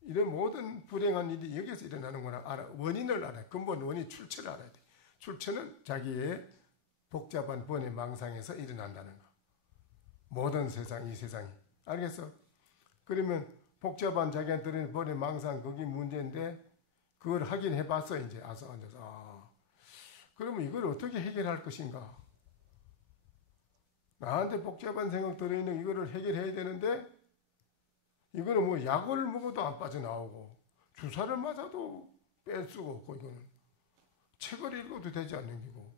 이런 모든 불행한 일이 여기서 일어나는 거나 알아. 원인을 알아요. 근본 원인 출처를 알아야 돼. 출처는 자기의 복잡한 번의 망상에서 일어난다는 거. 모든 세상, 이 세상이. 알겠어? 그러면 복잡한 자기한테 들은 번의 망상, 그게 문제인데 그걸 확인해 봤어. 이제 아서 앉아서. 아, 그러면 이걸 어떻게 해결할 것인가? 나한테 복잡한 생각 들어있는 이거를 해결해야 되는데 이거는 뭐 약을 먹어도 안 빠져나오고 주사를 맞아도 뺄 수가 없고 이거는 책을 읽어도 되지 않는 기고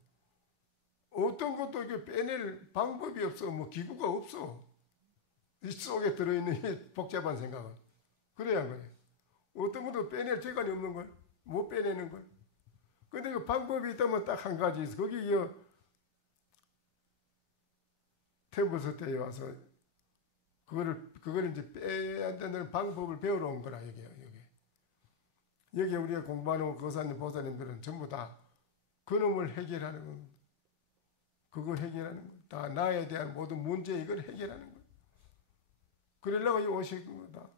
어떤 것도 이게 빼낼 방법이 없어. 뭐 기구가 없어. 이 속에 들어있는 이 복잡한 생각은. 그래야 한 거예요. 어떤 것도 빼낼 재간이 없는 걸. 못 빼내는 걸. 근데 그 방법이 있다면 딱 한 가지 있어. 거기 템버스 때에 와서 그거를 이제 빼야 되는 방법을 배우러 온 거라, 여기 우리가 공부하는 거사님, 보사님들은 전부 다 그놈을 해결하는 겁니다. 그거 해결하는 거. 다 나에 대한 모든 문제 이걸 해결하는 거. 그러려고 오신 거다.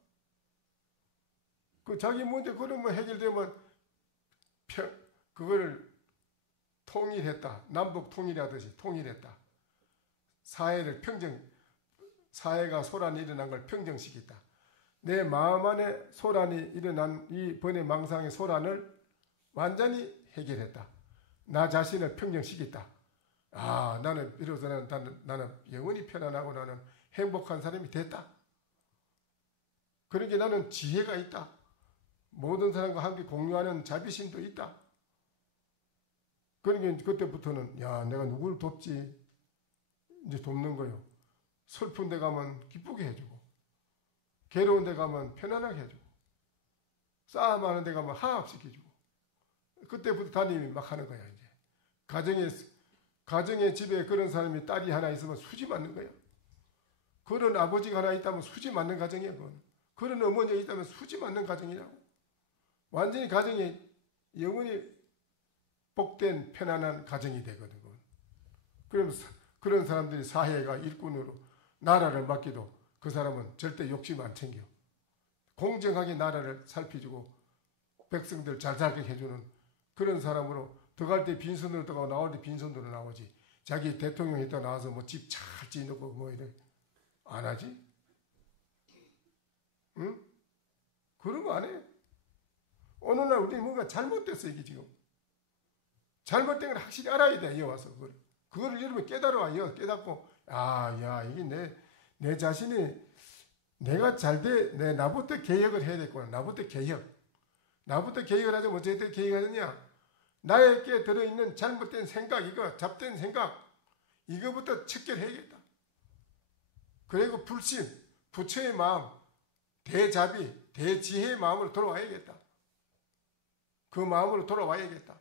그 자기 문제 그런 거 해결되면 그거를 통일했다. 남북 통일하듯이 통일했다. 사회가 소란이 일어난 걸 평정시켰다. 내 마음 안에 소란이 일어난 이 번의 망상의 소란을 완전히 해결했다. 나 자신을 평정시켰다. 아, 나는 비로소 나는 영원히 편안하고 나는 행복한 사람이 됐다. 그러니까 나는 지혜가 있다. 모든 사람과 함께 공유하는 자비심도 있다. 그러니까 그때부터는 야, 내가 누구를 돕지? 이제 돕는 거요. 슬픈 데 가면 기쁘게 해주고 괴로운 데 가면 편안하게 해주고 싸움하는 데 가면 화합시켜주고 그때부터 담임이 막 하는 거야. 이제 가정에 집에 그런 사람이 딸이 하나 있으면 수지 맞는 거야. 그런 아버지가 하나 있다면 수지 맞는 가정이야. 그건. 그런 어머니가 있다면 수지 맞는 가정이라고. 완전히 가정이 영원히 복된 편안한 가정이 되거든. 그럼 그런 사람들이 사회가 일꾼으로 나라를 맡기도 그 사람은 절대 욕심 안 챙겨. 공정하게 나라를 살피주고 백성들 잘 살게 해주는 그런 사람으로 들어갈 때 빈손으로 들어가고 나올 때 빈손으로 나오지. 자기 대통령 있다 나와서 뭐 집 잘 지어놓고 뭐 이래 안 하지? 응? 그런 거 안 해. 어느 날 우리 뭔가 잘못됐어 이게 지금. 잘못된 걸 확실히 알아야 돼. 여기 와서 그거를 여러분 깨달아와요. 깨닫고 야 이게 내 자신이 내가 나부터 개혁을 해야 되겠구나. 나부터 개혁을 하자면 어떻게 개혁하느냐. 나에게 들어있는 잘못된 생각, 이거 잡된 생각, 이거부터 척결해야겠다. 그리고 불신, 부처의 마음, 대자비, 대지혜의 마음으로 돌아와야겠다. 그 마음으로 돌아와야겠다.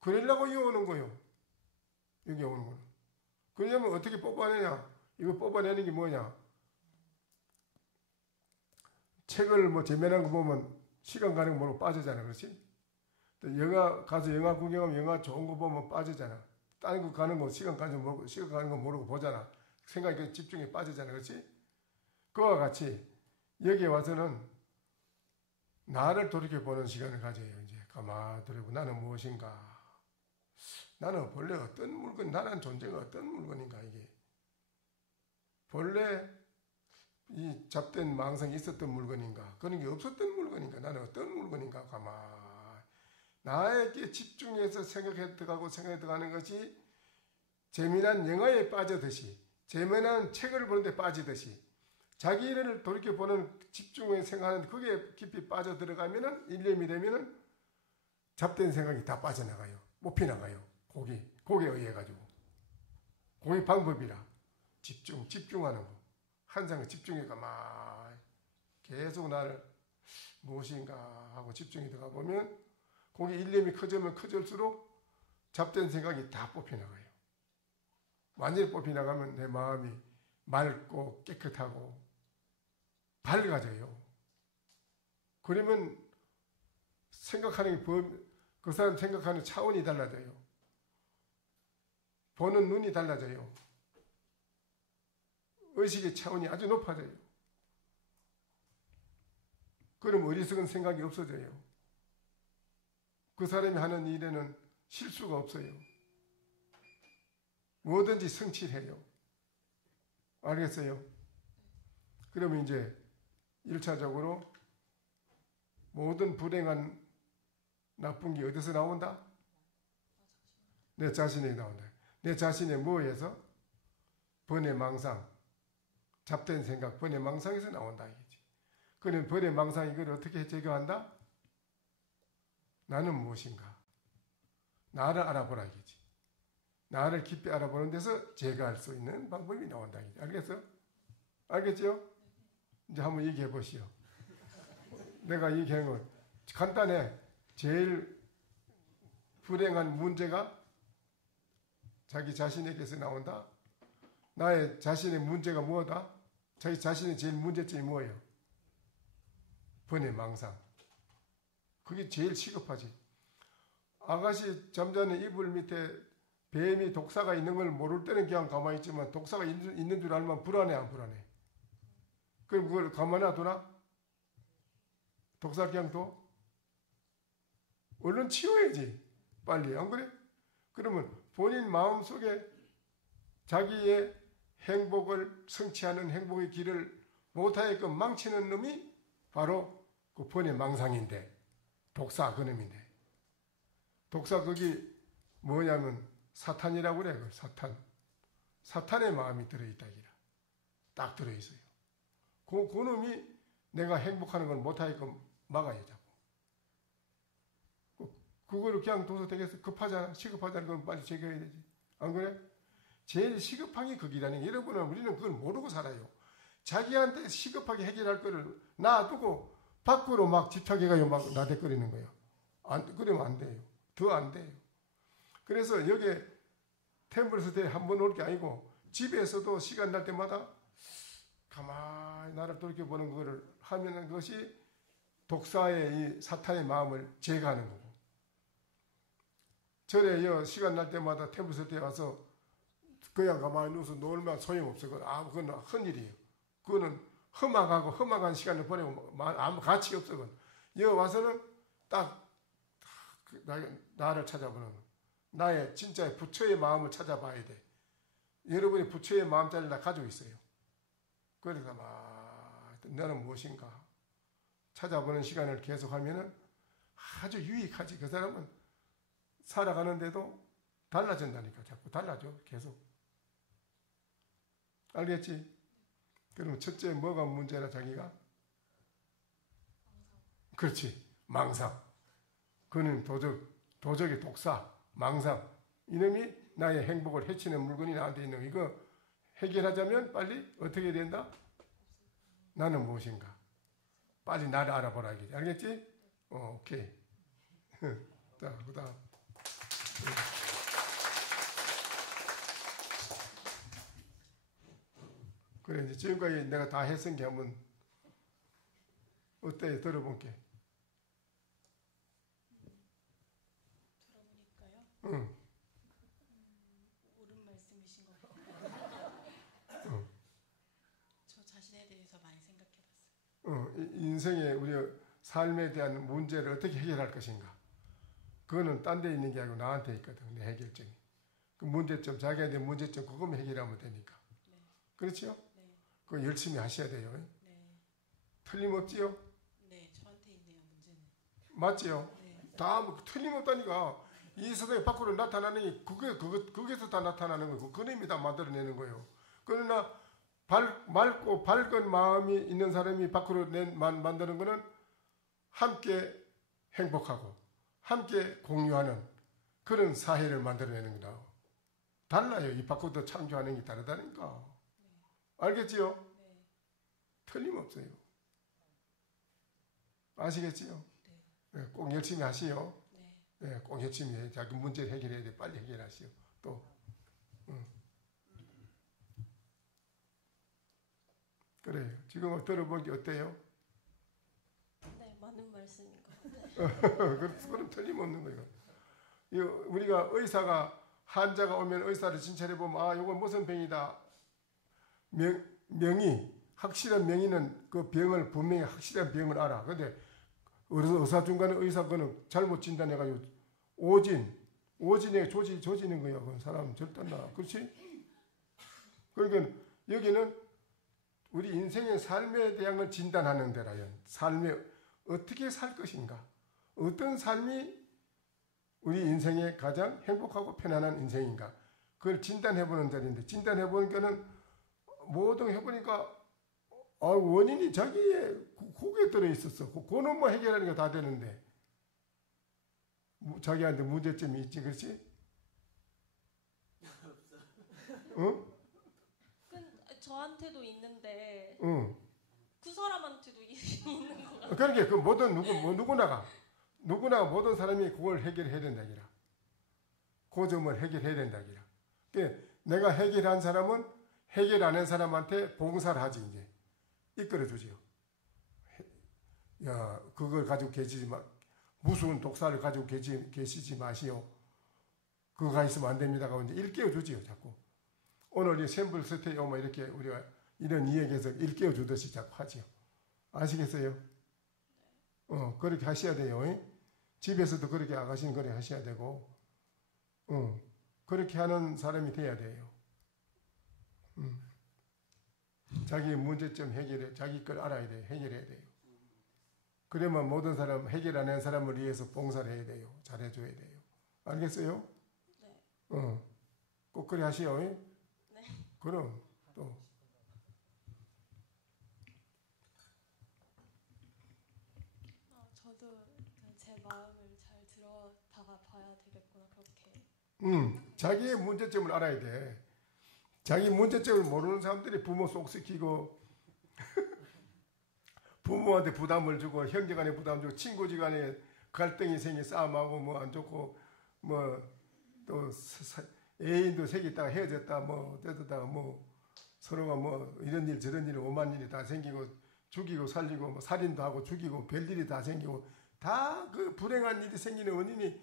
그러려고 여기 오는 거요. 여기 오는 거는. 그러려면 어떻게 뽑아내냐? 이거 뽑아내는 게 뭐냐? 책을 뭐 재미난 거 보면 시간 가는 거 모르고 빠지잖아. 그렇지? 또 영화 가서 영화 구경하면 영화 좋은 거 보면 빠지잖아. 다른 거 가는 거 시간 가는 거 모르고 보잖아. 생각이 집중이 빠지잖아. 그렇지? 그와 같이 여기에 와서는 나를 돌이켜보는 시간을 가져요. 이제 가만히 돌이고 나는 무엇인가? 나는 본래 어떤 물건, 나라는 존재가 어떤 물건인가 이게. 본래 이 잡된 망상이 있었던 물건인가? 그런 게 없었던 물건인가? 나는 어떤 물건인가? 가만히 나에게 집중해서 생각해 들어가는 것이 재미난 영화에 빠지듯이, 재미난 책을 보는데 빠지듯이 자기 일을 돌이켜보는 집중해 생각하는 그게 깊이 빠져들어가면은 일념이 되면은 잡된 생각이 다 빠져나가요. 못 피나가요. 거기에 의해 가지고. 그게 방법이라. 집중하는 거. 한 상에 집중해 가만히 계속 나를 무엇인가 하고 집중이 들어가 보면 거기 일념이 커지면 커질수록 잡된 생각이 다 뽑혀나가요. 완전히 뽑혀나가면 내 마음이 맑고 깨끗하고 밝아져요. 그러면 생각하는 게 그 사람 생각하는 차원이 달라져요. 보는 눈이 달라져요. 의식의 차원이 아주 높아져요. 그럼 어리석은 생각이 없어져요. 그 사람이 하는 일에는 실수가 없어요. 뭐든지 성취해요. 알겠어요? 그러면 이제 1차적으로 모든 불행한 나쁜 게 어디서 나온다? 내 자신에 나온다. 내 자신의 뭐에서? 번뇌 망상, 잡된 생각, 번뇌 망상에서 나온다 이거지. 그러면 번뇌 망상 이걸 어떻게 제거한다? 나는 무엇인가? 나를 알아보라 이거지. 나를 깊이 알아보는 데서 제거할 수 있는 방법이 나온다 이거지. 알겠어? 알겠죠? 이제 한번 얘기해 보시오. 내가 얘기한 건 간단해. 제일 불행한 문제가 자기 자신에게서 나온다. 나의 자신의 문제가 뭐다? 자기 자신의 제일 문제점이 뭐예요? 번뇌 망상. 그게 제일 시급하지. 아가씨 잠자는 이불 밑에 뱀이 독사가 있는 걸 모를 때는 그냥 가만히 있지만 독사가 있는 줄 알면 불안해 안 불안해? 그럼 그걸 가만히 놔두나? 독사 그냥 둬? 얼른 치워야지. 빨리. 안 그래? 그러면 본인 마음속에 자기의 행복을 성취하는 행복의 길을 못하게끔 망치는 놈이 바로 그 번뇌 망상인데 독사 그놈인데 독사 거기 뭐냐면 사탄이라고 그래. 사탄의 마음이 들어있다 기라. 딱 들어있어요. 그 놈이 내가 행복하는 걸 못하게끔 막아야 자고. 그거를 그냥 둬서 되겠어? 급하잖아. 시급하잖아. 그건 빨리 제거해야 되지. 안 그래? 제일 시급한 게 거기라는 게 여러분은 우리는 그걸 모르고 살아요. 자기한테 시급하게 해결할 거를 놔두고 밖으로 막 집착해가지고 막 나대거리는 거예요. 그러면 안 돼요. 더 안 돼요. 그래서 여기에 템플스테이 한 번 올 게 아니고 집에서도 시간 날 때마다 가만히 나를 돌이켜보는 거를 하면은 그것이 독사의 이 사탄의 마음을 제거하는 거고. 절에 시간 날 때마다 템플스테이 와서 그냥 가만히 누워서 놀면 소용없어. 그건 헛일이에요. 그거는 험악한 시간을 보내고 아무 가치 없어. 그건. 여기 와서는 딱 나를 찾아보는 거. 나의 진짜의 부처의 마음을 찾아봐야 돼. 여러분이 부처의 마음자리를 다 가지고 있어요. 그러니까 너는 무엇인가 찾아보는 시간을 계속하면은 아주 유익하지. 그 사람은 살아가는데도 달라진다니까. 자꾸 달라져. 계속. 알겠지? 그럼 첫째 뭐가 문제라 자기가? 그렇지. 망상. 그는 도적의 독사, 망상. 이놈이 나의 행복을 해치는 물건이 나한테 있는 거. 이거 해결하자면 빨리 어떻게 해야 된다? 나는 무엇인가? 빨리 나를 알아보라. 알겠지? 오케이. 자, 그 다음. 그래, 이제 지금까지 내가 다 했으니까 한번 어때? 들어볼게. 들어보니까요. 응. 옳은 말씀이신 것 같아요. 저 자신에 대해서 많이 생각해봤어요. 인생의 우리 삶에 대한 문제를 어떻게 해결할 것인가. 그거는 딴 데 있는 게 아니고 나한테 있거든. 내 해결점이. 그 문제점, 자기한테 문제점 그거만 해결하면 되니까. 네. 그렇지요? 네. 그거 열심히 하셔야 돼요. 네. 틀림없지요? 네, 저한테 있네요, 문제는. 맞지요? 네. 다 틀림없다니까. 이 세상에 밖으로 나타나는 게 거기서 다 나타나는 거고 그놈이 다 만들어내는 거예요. 그러나 맑고 밝은 마음이 있는 사람이 밖으로 만드는 거는 함께 행복하고 함께 공유하는 그런 사회를 만들어내는 거다. 달라요. 이 밖으로 창조하는 게 다르다니까. 네. 알겠지요? 네. 틀림없어요. 아시겠지요? 네. 네, 꼭 열심히 하시오. 네. 네, 꼭 열심히 해. 자기 문제를 해결해야 돼. 빨리 해결하시오. 또. 그래요. 지금 들어본 게 어때요? 네, 맞는 말씀인 것 같아요. 그럼 틀림없는 거예요. 우리가 의사가 환자가 오면 의사를 진찰해 보면 이건 무슨 병이다. 명의 확실한 명의는 그 병을 분명히 확실한 병을 알아. 그런데 의사 중간에 의사 그는 잘못 진단해가지고 오진에 조지는 거야. 그 사람은 절대 안 나. 그렇지? 그러니까 여기는 우리 인생의 삶에 대한 걸 진단하는 데라요. 삶에 어떻게 살 것인가? 어떤 삶이 우리 인생에 가장 행복하고 편안한 인생인가? 그걸 진단해보는 자리인데 진단해보는 거는 뭐든 해보니까 원인이 자기의 고개에 들어있었어. 그거는 뭐 해결하는 게 다 되는데 자기한테 문제점이 있지. 그렇지? 어? 저한테도 있는데 응. 그 사람한테도 있는 것 같아요. 그러니까 그 모든 누구나 모든 사람이 그걸 해결해야 된다기라. 그 점을 해결해야 된다기라. 그러니까 내가 해결한 사람은 해결 안 한 사람한테 봉사를 하지 이제 이끌어주지요. 야 그걸 가지고 계시지 마. 무슨 독사를 가지고 계시지 마시오. 그거가 있으면 안 됩니다가 이제 일깨워주지요 자꾸. 오늘 이 샘플 스테이 오면 이렇게 우리가 이런 이야기에서 일깨워주듯이 자꾸 하지요. 아시겠어요? 그렇게 하셔야 돼요. 집에서도 그렇게 아가씨는 그렇게 하셔야 되고, 그렇게 하는 사람이 돼야 돼요. 자기 문제점 해결해, 자기 걸 알아야 돼요. 해결해야 돼요. 그러면 모든 사람, 해결 안 한 사람을 위해서 봉사를 해야 돼요. 잘해줘야 돼요. 알겠어요? 네. 꼭 그래 하시오. 네. 그럼, 또. 저도 제 마음을 잘 들어다가 봐야 되겠구나 그렇게. 자기의 문제점을 알아야 돼. 자기 문제점을 모르는 사람들이 부모 속시키고 부모한테 부담을 주고 형제간에 부담 주고 친구지간에 갈등이 생기 싸움하고 뭐 안 좋고 뭐 또 애인도 새끼 있다가 헤어졌다 뭐 어쩌다가 뭐 서로가 뭐 이런 일 저런 일 오만 일이 다 생기고 죽이고 살리고 뭐 살인도 하고 죽이고 별일이 다 생기고 다 그 불행한 일이 생기는 원인이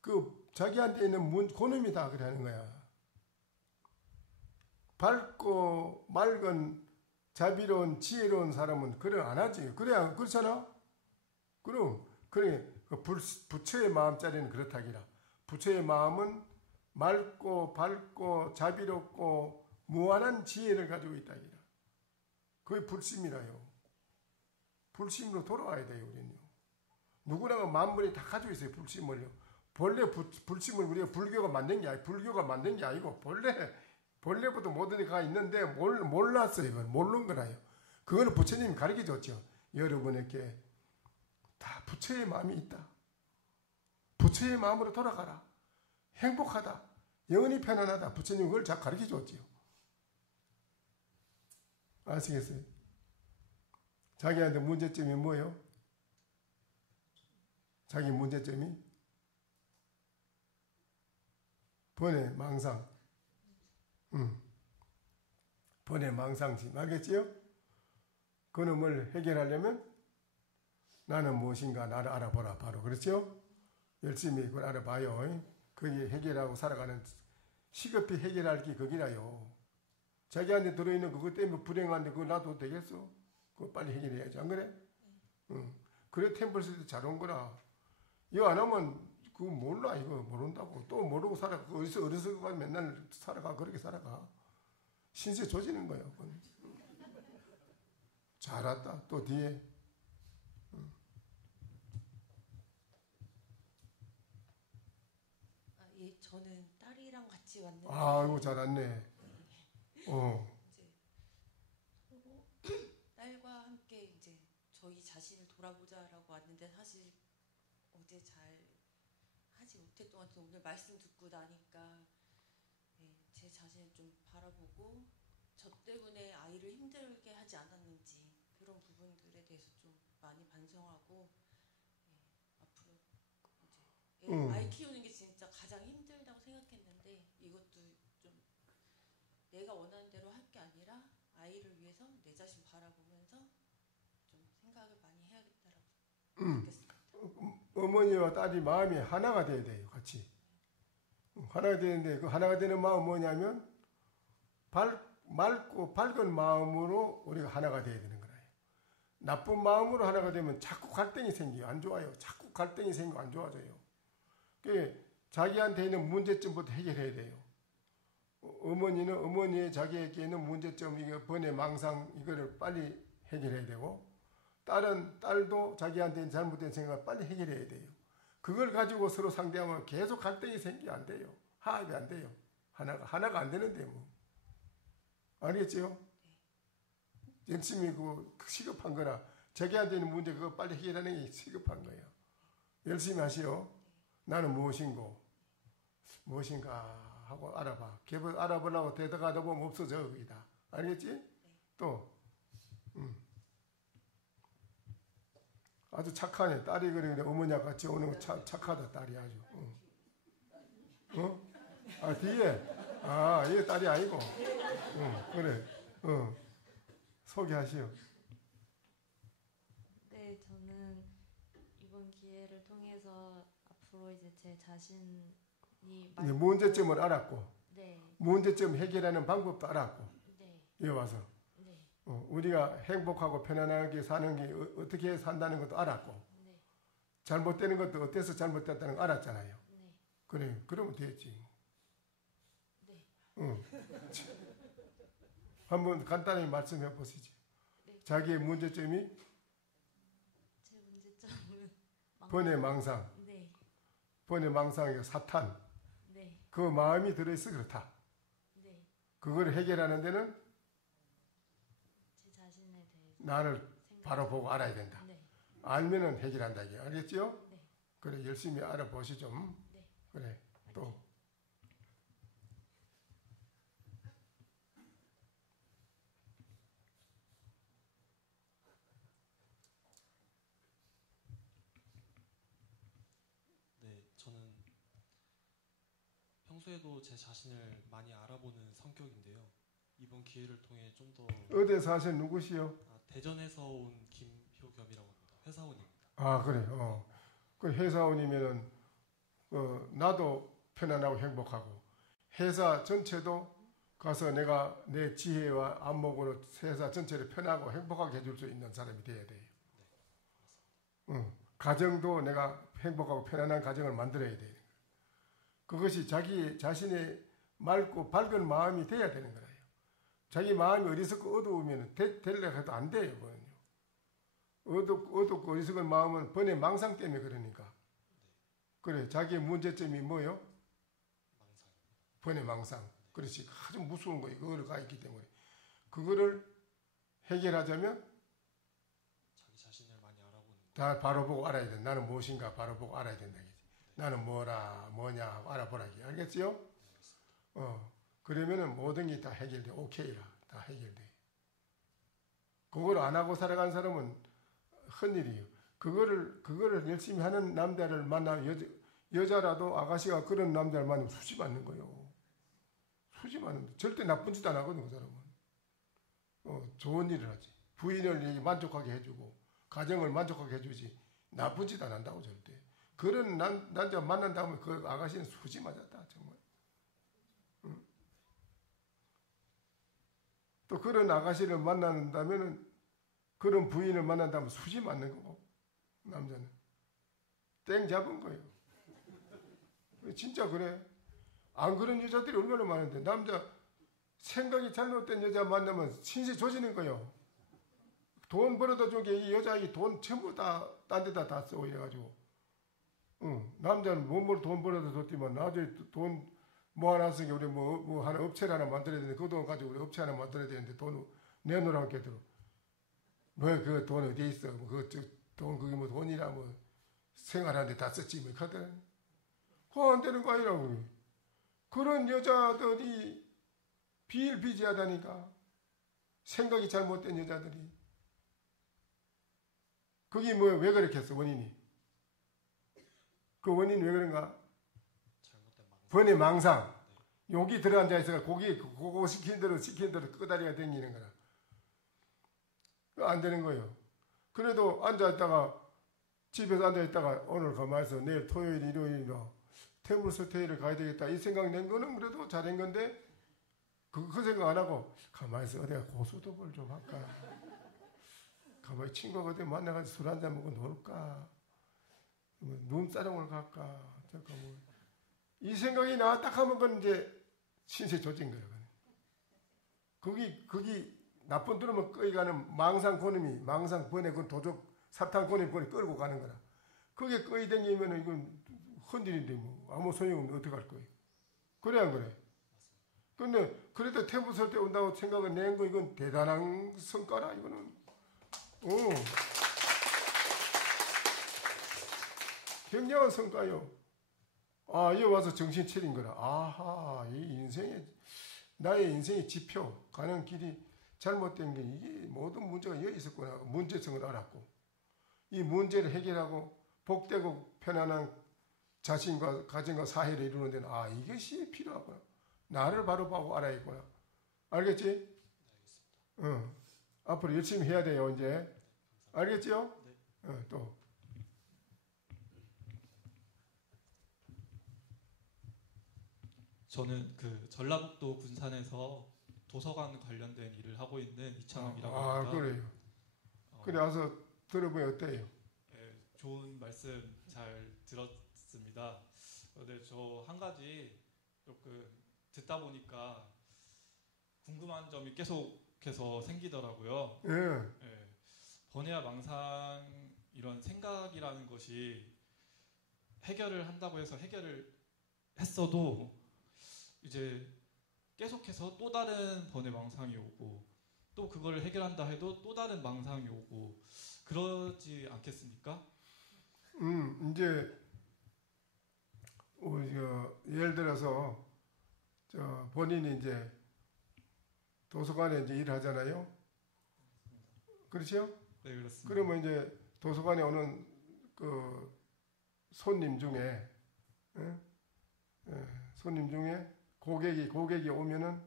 그 자기한테 있는 고놈이 다 그래 하는 거야. 밝고 맑은 자비로운 지혜로운 사람은 그래 안 하지. 그래야 그렇잖아. 그럼 그래 그 부처의 마음자리는 그렇다기라. 부처의 마음은 맑고 밝고 자비롭고 무한한 지혜를 가지고 있다기라. 그게 불심이라요. 불심으로 돌아와야 돼요, 우리는요. 누구나 만물이 다 가지고 있어요, 불심을요. 본래 불심을 우리가 불교가 만든 게 아니고, 불교가 만든 게 아니고, 본래부터 모든 게 있는데, 몰랐어요. 이건 모르는 거라요. 그거는 부처님이 가르쳐 줬죠. 여러분에게 다 부처의 마음이 있다. 부처의 마음으로 돌아가라. 행복하다. 영원히 편안하다. 부처님이 그걸 잘 가르쳐 줬지요. 아시겠어요? 자기한테 문제점이 뭐예요? 자기 문제점이 번뇌, 망상. 번뇌, 망상심. 알겠지요? 그놈을 해결하려면 나는 무엇인가 나를 알아보라. 바로 그렇죠? 열심히 그걸 알아봐요. 그게 해결하고 살아가는 시급히 해결할 게 거기라요. 자기한테 들어있는 그것 때문에 불행한데 그거 놔둬도 되겠어? 그거 빨리 해결해야지. 안 그래? 응. 그래 템플스도 잘 온 거라. 이거 안 하면 그거 몰라. 이거 모른다고. 또 모르고 살아. 어디서 어려서 맨날 살아가. 그렇게 살아가. 신세 조지는 거예요. 그건. 잘 왔다. 또 뒤에. 예, 저는 딸이랑 같이 왔는데. 아이고 잘 왔네. 이제 그리고 딸과 함께 이제 저희 자신을 돌아보자라고 왔는데 사실 어제 잘 하지 못했던 것 같아요. 오늘 말씀 듣고 나니까 제 자신을 좀 바라보고 저 때문에 아이를 힘들게 하지 않았는지 그런 부분들에 대해서 좀 많이 반성하고 앞으로 이제 아이 키우는 게 진짜 가장 힘들다고 생각했는데 이것도 좀 내가 원하는 대로 할 게 아니라 아이를 위해서 내 자신 바라보면서 좀 생각을 많이 해야겠다라고 느꼈습니다. 어머니와 딸이 마음이 하나가 돼야 돼요. 같이. 하나가 되는데 그 하나가 되는 마음은 뭐냐면 맑고 밝은 마음으로 우리가 하나가 돼야 되는 거예요. 나쁜 마음으로 하나가 되면 자꾸 갈등이 생겨요. 안 좋아요. 자꾸 갈등이 생기고 안 좋아져요. 그 자기한테 있는 문제점부터 해결해야 돼요. 어머니는 어머니의 자기에게 있는 문제점, 이거 번뇌, 망상 이거를 빨리 해결해야 되고 딸도 자기한테 있는 잘못된 생각을 빨리 해결해야 돼요. 그걸 가지고 서로 상대하면 계속 갈등이 생기면 안 돼요. 화합이 안 돼요. 하나가 안 되는데 뭐. 알겠죠? 열심히 그 시급한 거라 자기한테 있는 문제 그거 빨리 해결하는 게 시급한 거예요. 열심히 하시오. 나는 무엇인가 하고 알아봐. 알아보려고 대답하다 보면 없어져 거기다. 알겠지? 또 아주 착하네. 딸이 그러는데 어머니와 같이 오는 거 착하다. 딸이 아주. 아 뒤에. 아 얘 딸이 아니고. 그래. 소개하시오. 네, 저는 이번 기회를 통해서 앞으로 이제 제 자신이 문제점을 알았고, 네. 문제점 해결하는 방법도 알았고, 네. 여기 와서 네. 우리가 행복하고 편안하게 사는 게 어떻게 산다는 것도 알았고, 네. 잘못되는 것도 어때서 잘못됐다는 거 알았잖아요. 네. 그래, 그러면 됐지. 네. 한번 간단히 말씀해 보시죠. 네. 자기의 문제점이 제 문제점은 번뇌 망상. 네. 번뇌 망상의 사탄. 네. 그 마음이 들어있어 그렇다. 네. 그걸 해결하는 데는 제 자신에 대해서 나를 바로 보고 알아야 된다. 네. 알면은 해결한다 이게. 알겠죠? 네. 그래 열심히 알아보시죠. 네. 그래 또. 네, 저는 평소에도 제 자신을 많이 알아보는 성격인데요. 이번 기회를 통해 좀 더 어디 사신 누구시요? 대전에서 온 김효겸이라고 합니다. 회사원입니다. 아 그래. 그 회사원이면은 나도 편안하고 행복하고 회사 전체도 가서 내가 내 지혜와 안목으로 회사 전체를 편하고 행복하게 해줄 수 있는 사람이 돼야 돼요. 가정도 내가 행복하고 편안한 가정을 만들어야 돼요. 그것이 자기 자신의 맑고 밝은 마음이 돼야 되는 거예요. 자기 마음이 어리석고 어두우면 되려고 해도 안 돼요. 어둡고 어리석은 마음은 번뇌 망상 때문에 그러니까. 그래, 자기의 문제점이 뭐요? 번뇌 망상. 그렇지. 아주 무서운 거예요. 그거를 가 있기 때문에. 그거를 해결하자면 자기 자신을 많이 알아보는 다 바로 보고 알아야 돼. 나는 무엇인가 바로 보고 알아야 된다. 나는 뭐냐 하고 알아보라기. 알겠지요? 그러면은 모든 게 다 해결돼. 오케이라. 다 해결돼. 그걸 안 하고 살아간 사람은 헛일이에요. 그거를 열심히 하는 남자를 만나면 여자라도 아가씨가 그런 남자를 만나면 수지 맞는 거예요. 수지 맞는 절대 나쁜 짓 안 하거든, 그 사람은. 좋은 일을 하지. 부인을 만족하게 해주고 가정을 만족하게 해주지 나쁜 짓 안 한다고 절대. 그런 남자 만난다면 그 아가씨는 수지 맞았다 정말. 또 그런 아가씨를 만난다면은 그런 부인을 만난다면 수지 맞는 거고 남자는 땡 잡은 거예요. 진짜 그래. 안 그런 여자들이 얼마나 많은데 남자 생각이 잘못된 여자 만나면 신세 조지는 거예요. 돈 벌어다 준 게 이 여자의 돈 전부 다 딴 데다 다 쓰고 이래가지고 남자는 몸으로 돈 벌어다 줬지만 나중에 돈 모아놨으니까 우리 뭐 하나 업체를 하나 만들어야 되는데 그 돈 가지고 우리 업체 하나 만들어야 되는데 돈 내놓으라고 했더니 왜 그 돈 어디에 있어? 돈 그게 뭐 돈이라 뭐 생활하는데 다 썼지 뭐 하더라니. 그거 안 되는 거 아니라고. 그런 여자들이 비일비재하다니까. 생각이 잘못된 여자들이. 그게 뭐 왜 그렇게 했어 원인이? 그 원인이 왜 그런가? 번뇌 망상. 여기 들어앉아 있어가 그거 시킨 대로 끄다리가 댕기는 거라. 안 되는 거예요. 그래도 앉아있다가 집에서 앉아있다가 오늘 가만히서 내일 토요일 일요일이라 태물서태일을 가야 되겠다 이 생각 낸 거는 그래도 잘한 건데 그 생각 안 하고 가만히서 어디가 고소도볼 좀 할까, 가만히 친구가 어디 만나가지고 술 한잔 먹고 놀까, 눈사람을 갈까, 이 생각이 나 딱 하면 그건 이제 신세 조진 거예요. 거기 나쁜 들으면 꺼이가는 망상 고놈이 망상 번에 그 도적 사탄 고놈이 끌고 가는 거라. 그게 꺼이 댕기면 이건 헌일인데 뭐 아무 소용없는데 어떡할 거예요. 그래 안 그래? 근데 그래도 태부설 때 온다고 생각을 낸 거 이건 대단한 성과라 이거는. 굉장한 성과요. 여기 와서 정신 차린 거라. 아하, 나의 인생의 지표, 가는 길이 잘못된 게 이게 모든 문제가 여기 있었구나. 문제성을 알았고 이 문제를 해결하고 복되고 편안한 자신과 가정과 사회를 이루는 데는 이것이 필요하구나. 나를 바로 보고 알아야겠구나. 알겠지? 알겠습니다. 앞으로 열심히 해야 돼요 이제. 알겠지요? 네. 또. 저는 그 전라북도 군산에서 도서관 관련된 일을 하고 있는 이창함이라고 합니다. 그래요. 그래 와서 들어보면 어때요? 네, 좋은 말씀 잘 들었습니다. 근데 저 한 가지 조금 듣다 보니까 궁금한 점이 계속해서 생기더라고요. 네, 번뇌와 망상 이런 생각이라는 것이 해결을 한다고 해서 해결을 했어도 이제 계속해서 또 다른 번뇌 망상이 오고 또 그걸 해결한다 해도 또 다른 망상이 오고 그러지 않겠습니까? 이제 예를 들어서 본인이 이제 도서관에 이제 일을 하잖아요. 그렇죠? 네, 그렇습니다. 그러면 이제 도서관에 오는 그 손님 중에 손님 중에 고객이 오면은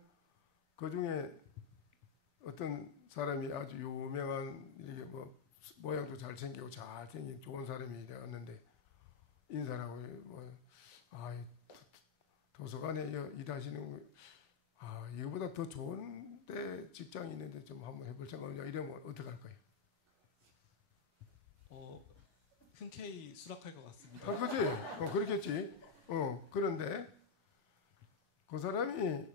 그 중에 어떤 사람이 아주 유명한 이렇게 뭐 모양도 잘생기고 잘생긴 좋은 사람이 되었는데 인사라고 도서관에 일하시는 이거보다 더 좋은데 직장이 있는데 좀 한번 해볼 생각 없냐 이러면 어떡할 거예요? 흔쾌히 수락할 것 같습니다. 그렇지? 그렇겠지. 그런데 그 사람이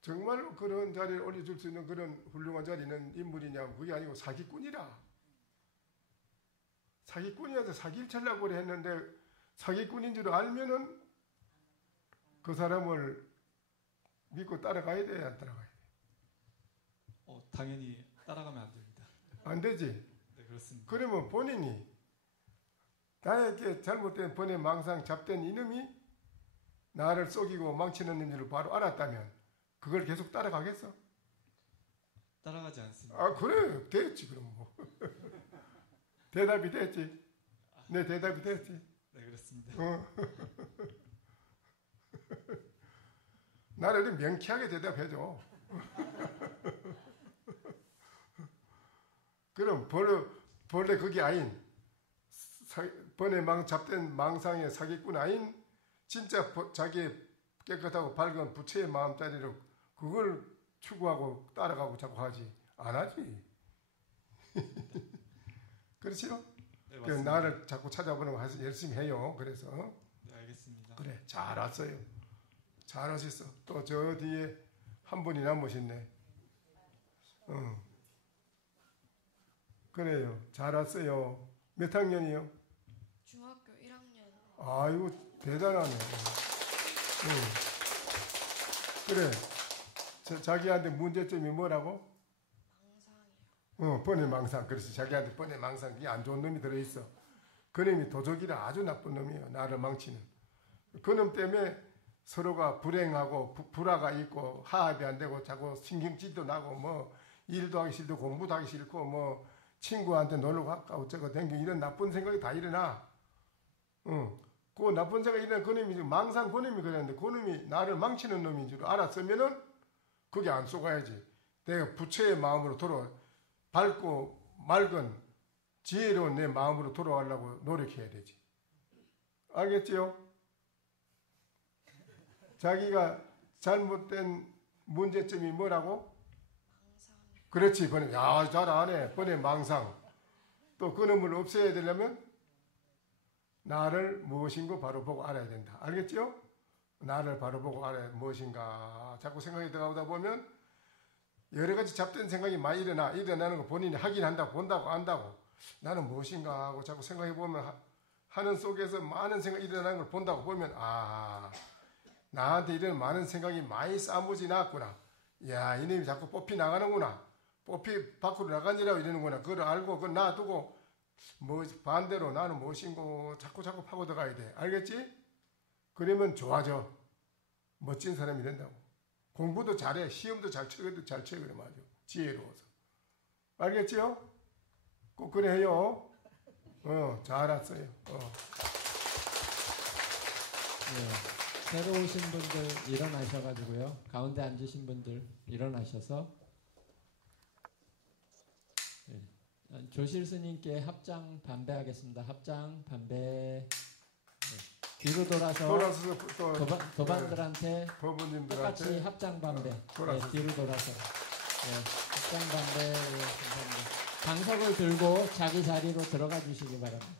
정말 그런 자리에 올려줄 수 있는 그런 훌륭한 자리는 인물이냐? 그게 아니고 사기꾼이라. 사기꾼이라서 사기를 치려고 그래 했는데 사기꾼인 줄 알면은 그 사람을 믿고 따라가야 돼, 안 따라가야 돼? 당연히 따라가면 안 됩니다. 안 되지? 네, 그렇습니다. 그러면 본인이 나에게 잘못된 번외 망상 잡된 이놈이 나를 속이고 망치는 놈들을 바로 알았다면 그걸 계속 따라가겠어? 따라가지 않습니다. 그래 됐지 그럼 뭐. 대답이 됐지? 내 대답이 됐지? 네, 그렇습니다. 나를 명쾌하게 대답해줘. 그럼 본래 그게 아닌 번외 잡된 망상의 사기꾼 아닌 진짜 자기의 깨끗하고 밝은 부처의 마음자리로 그걸 추구하고 따라가고 자꾸 하지 안 하지. 그렇지요? 네, 그래서 나를 자꾸 찾아보는 거 열심히 해요. 그래서 네, 알겠습니다. 그래 잘 왔어요. 잘 오셨어. 또 저 뒤에 한 분이 남으셨네. 그래요. 잘 왔어요. 몇 학년이요? 중학교 1학년. 아이고 대단하네. 그래. 자기한테 문제점이 뭐라고? 망상이요. 번외 망상. 그래서 자기한테 번외 망상 그게 안 좋은 놈이 들어있어. 그 놈이 도적이라 아주 나쁜 놈이에요. 나를 망치는. 그 놈 때문에 서로가 불행하고 불화가 있고 화합이 안 되고 자꾸 신경질도 나고 뭐 일도 하기 싫고 공부도 하기 싫고 뭐 친구한테 놀러 갈까 어쩌고 댕기고 이런 나쁜 생각이 다 일어나. 그 나쁜 생각이 일어나 그 놈이 망상 그 놈이 그랬는데 그 놈이 나를 망치는 놈인 줄 알았으면은 그게 안 속아야지. 내가 부처의 마음으로 밝고 맑은 지혜로운 내 마음으로 돌아가려고 노력해야 되지. 알겠지요? 자기가 잘못된 문제점이 뭐라고? 망상. 그렇지. 잘 아네. 번외 망상. 또 그 놈을 없애야 되려면 나를 무엇인가 바로 보고 알아야 된다. 알겠지요? 나를 바로 보고 알아야 무엇인가. 자꾸 생각이 들어가다 보면 여러 가지 잡된 생각이 많이 일어나는 거 본인이 하긴 한다고 본다고 안다고 나는 무엇인가 하고 자꾸 생각해 보면 하는 속에서 많은 생각이 일어나는 걸 본다고 보면 나한테 이런 많은 생각이 많이 싸무지 나왔구나. 야, 이놈이 자꾸 뽑히 나가는구나. 뽑히 밖으로 나가니라고 이러는구나. 그걸 알고 그걸 놔두고 반대로 나는 무엇인고 자꾸 파고 들어가야 돼. 알겠지? 그러면 좋아져. 멋진 사람이 된다고. 공부도 잘해. 시험도 잘 쳐 그래 맞아. 지혜로워서. 알겠지요? 꼭 그래 해요. 잘 왔어요. 네. 새로 오신 분들 일어나셔가지고요. 가운데 앉으신 분들 일어나셔서 조실 스님께 합장 반배하겠습니다. 합장 반배. 네. 뒤로 돌아서 도반들한테 똑같이 합장 반배. 네, 뒤로 돌아서 합장 반배. 감사합니다. 방석을 들고 자기 자리로 들어가 주시기 바랍니다.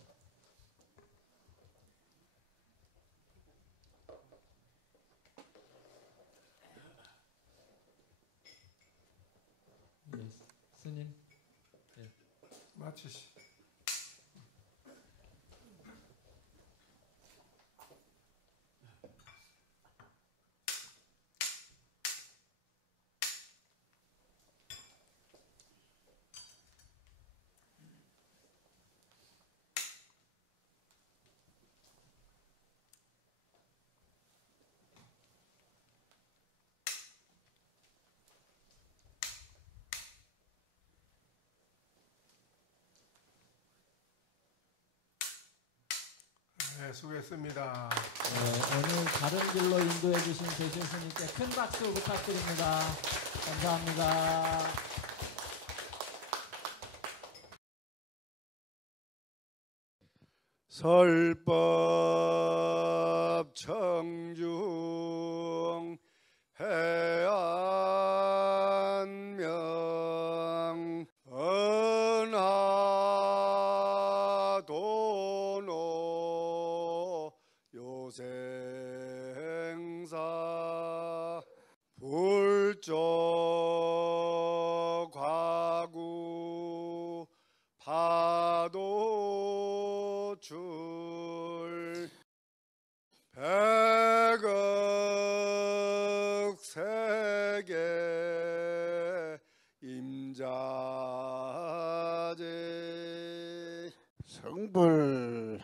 네, 스님. 네. 마치시. 네, 수고했습니다. 네, 오늘 다른 길로 인도해 주신 조실 스님께 큰 박수 부탁드립니다. 감사합니다. 설법 청중 해안명 은하도노 요생사 불조 과구 파도출 백억 세계 임자제 성불하십시오.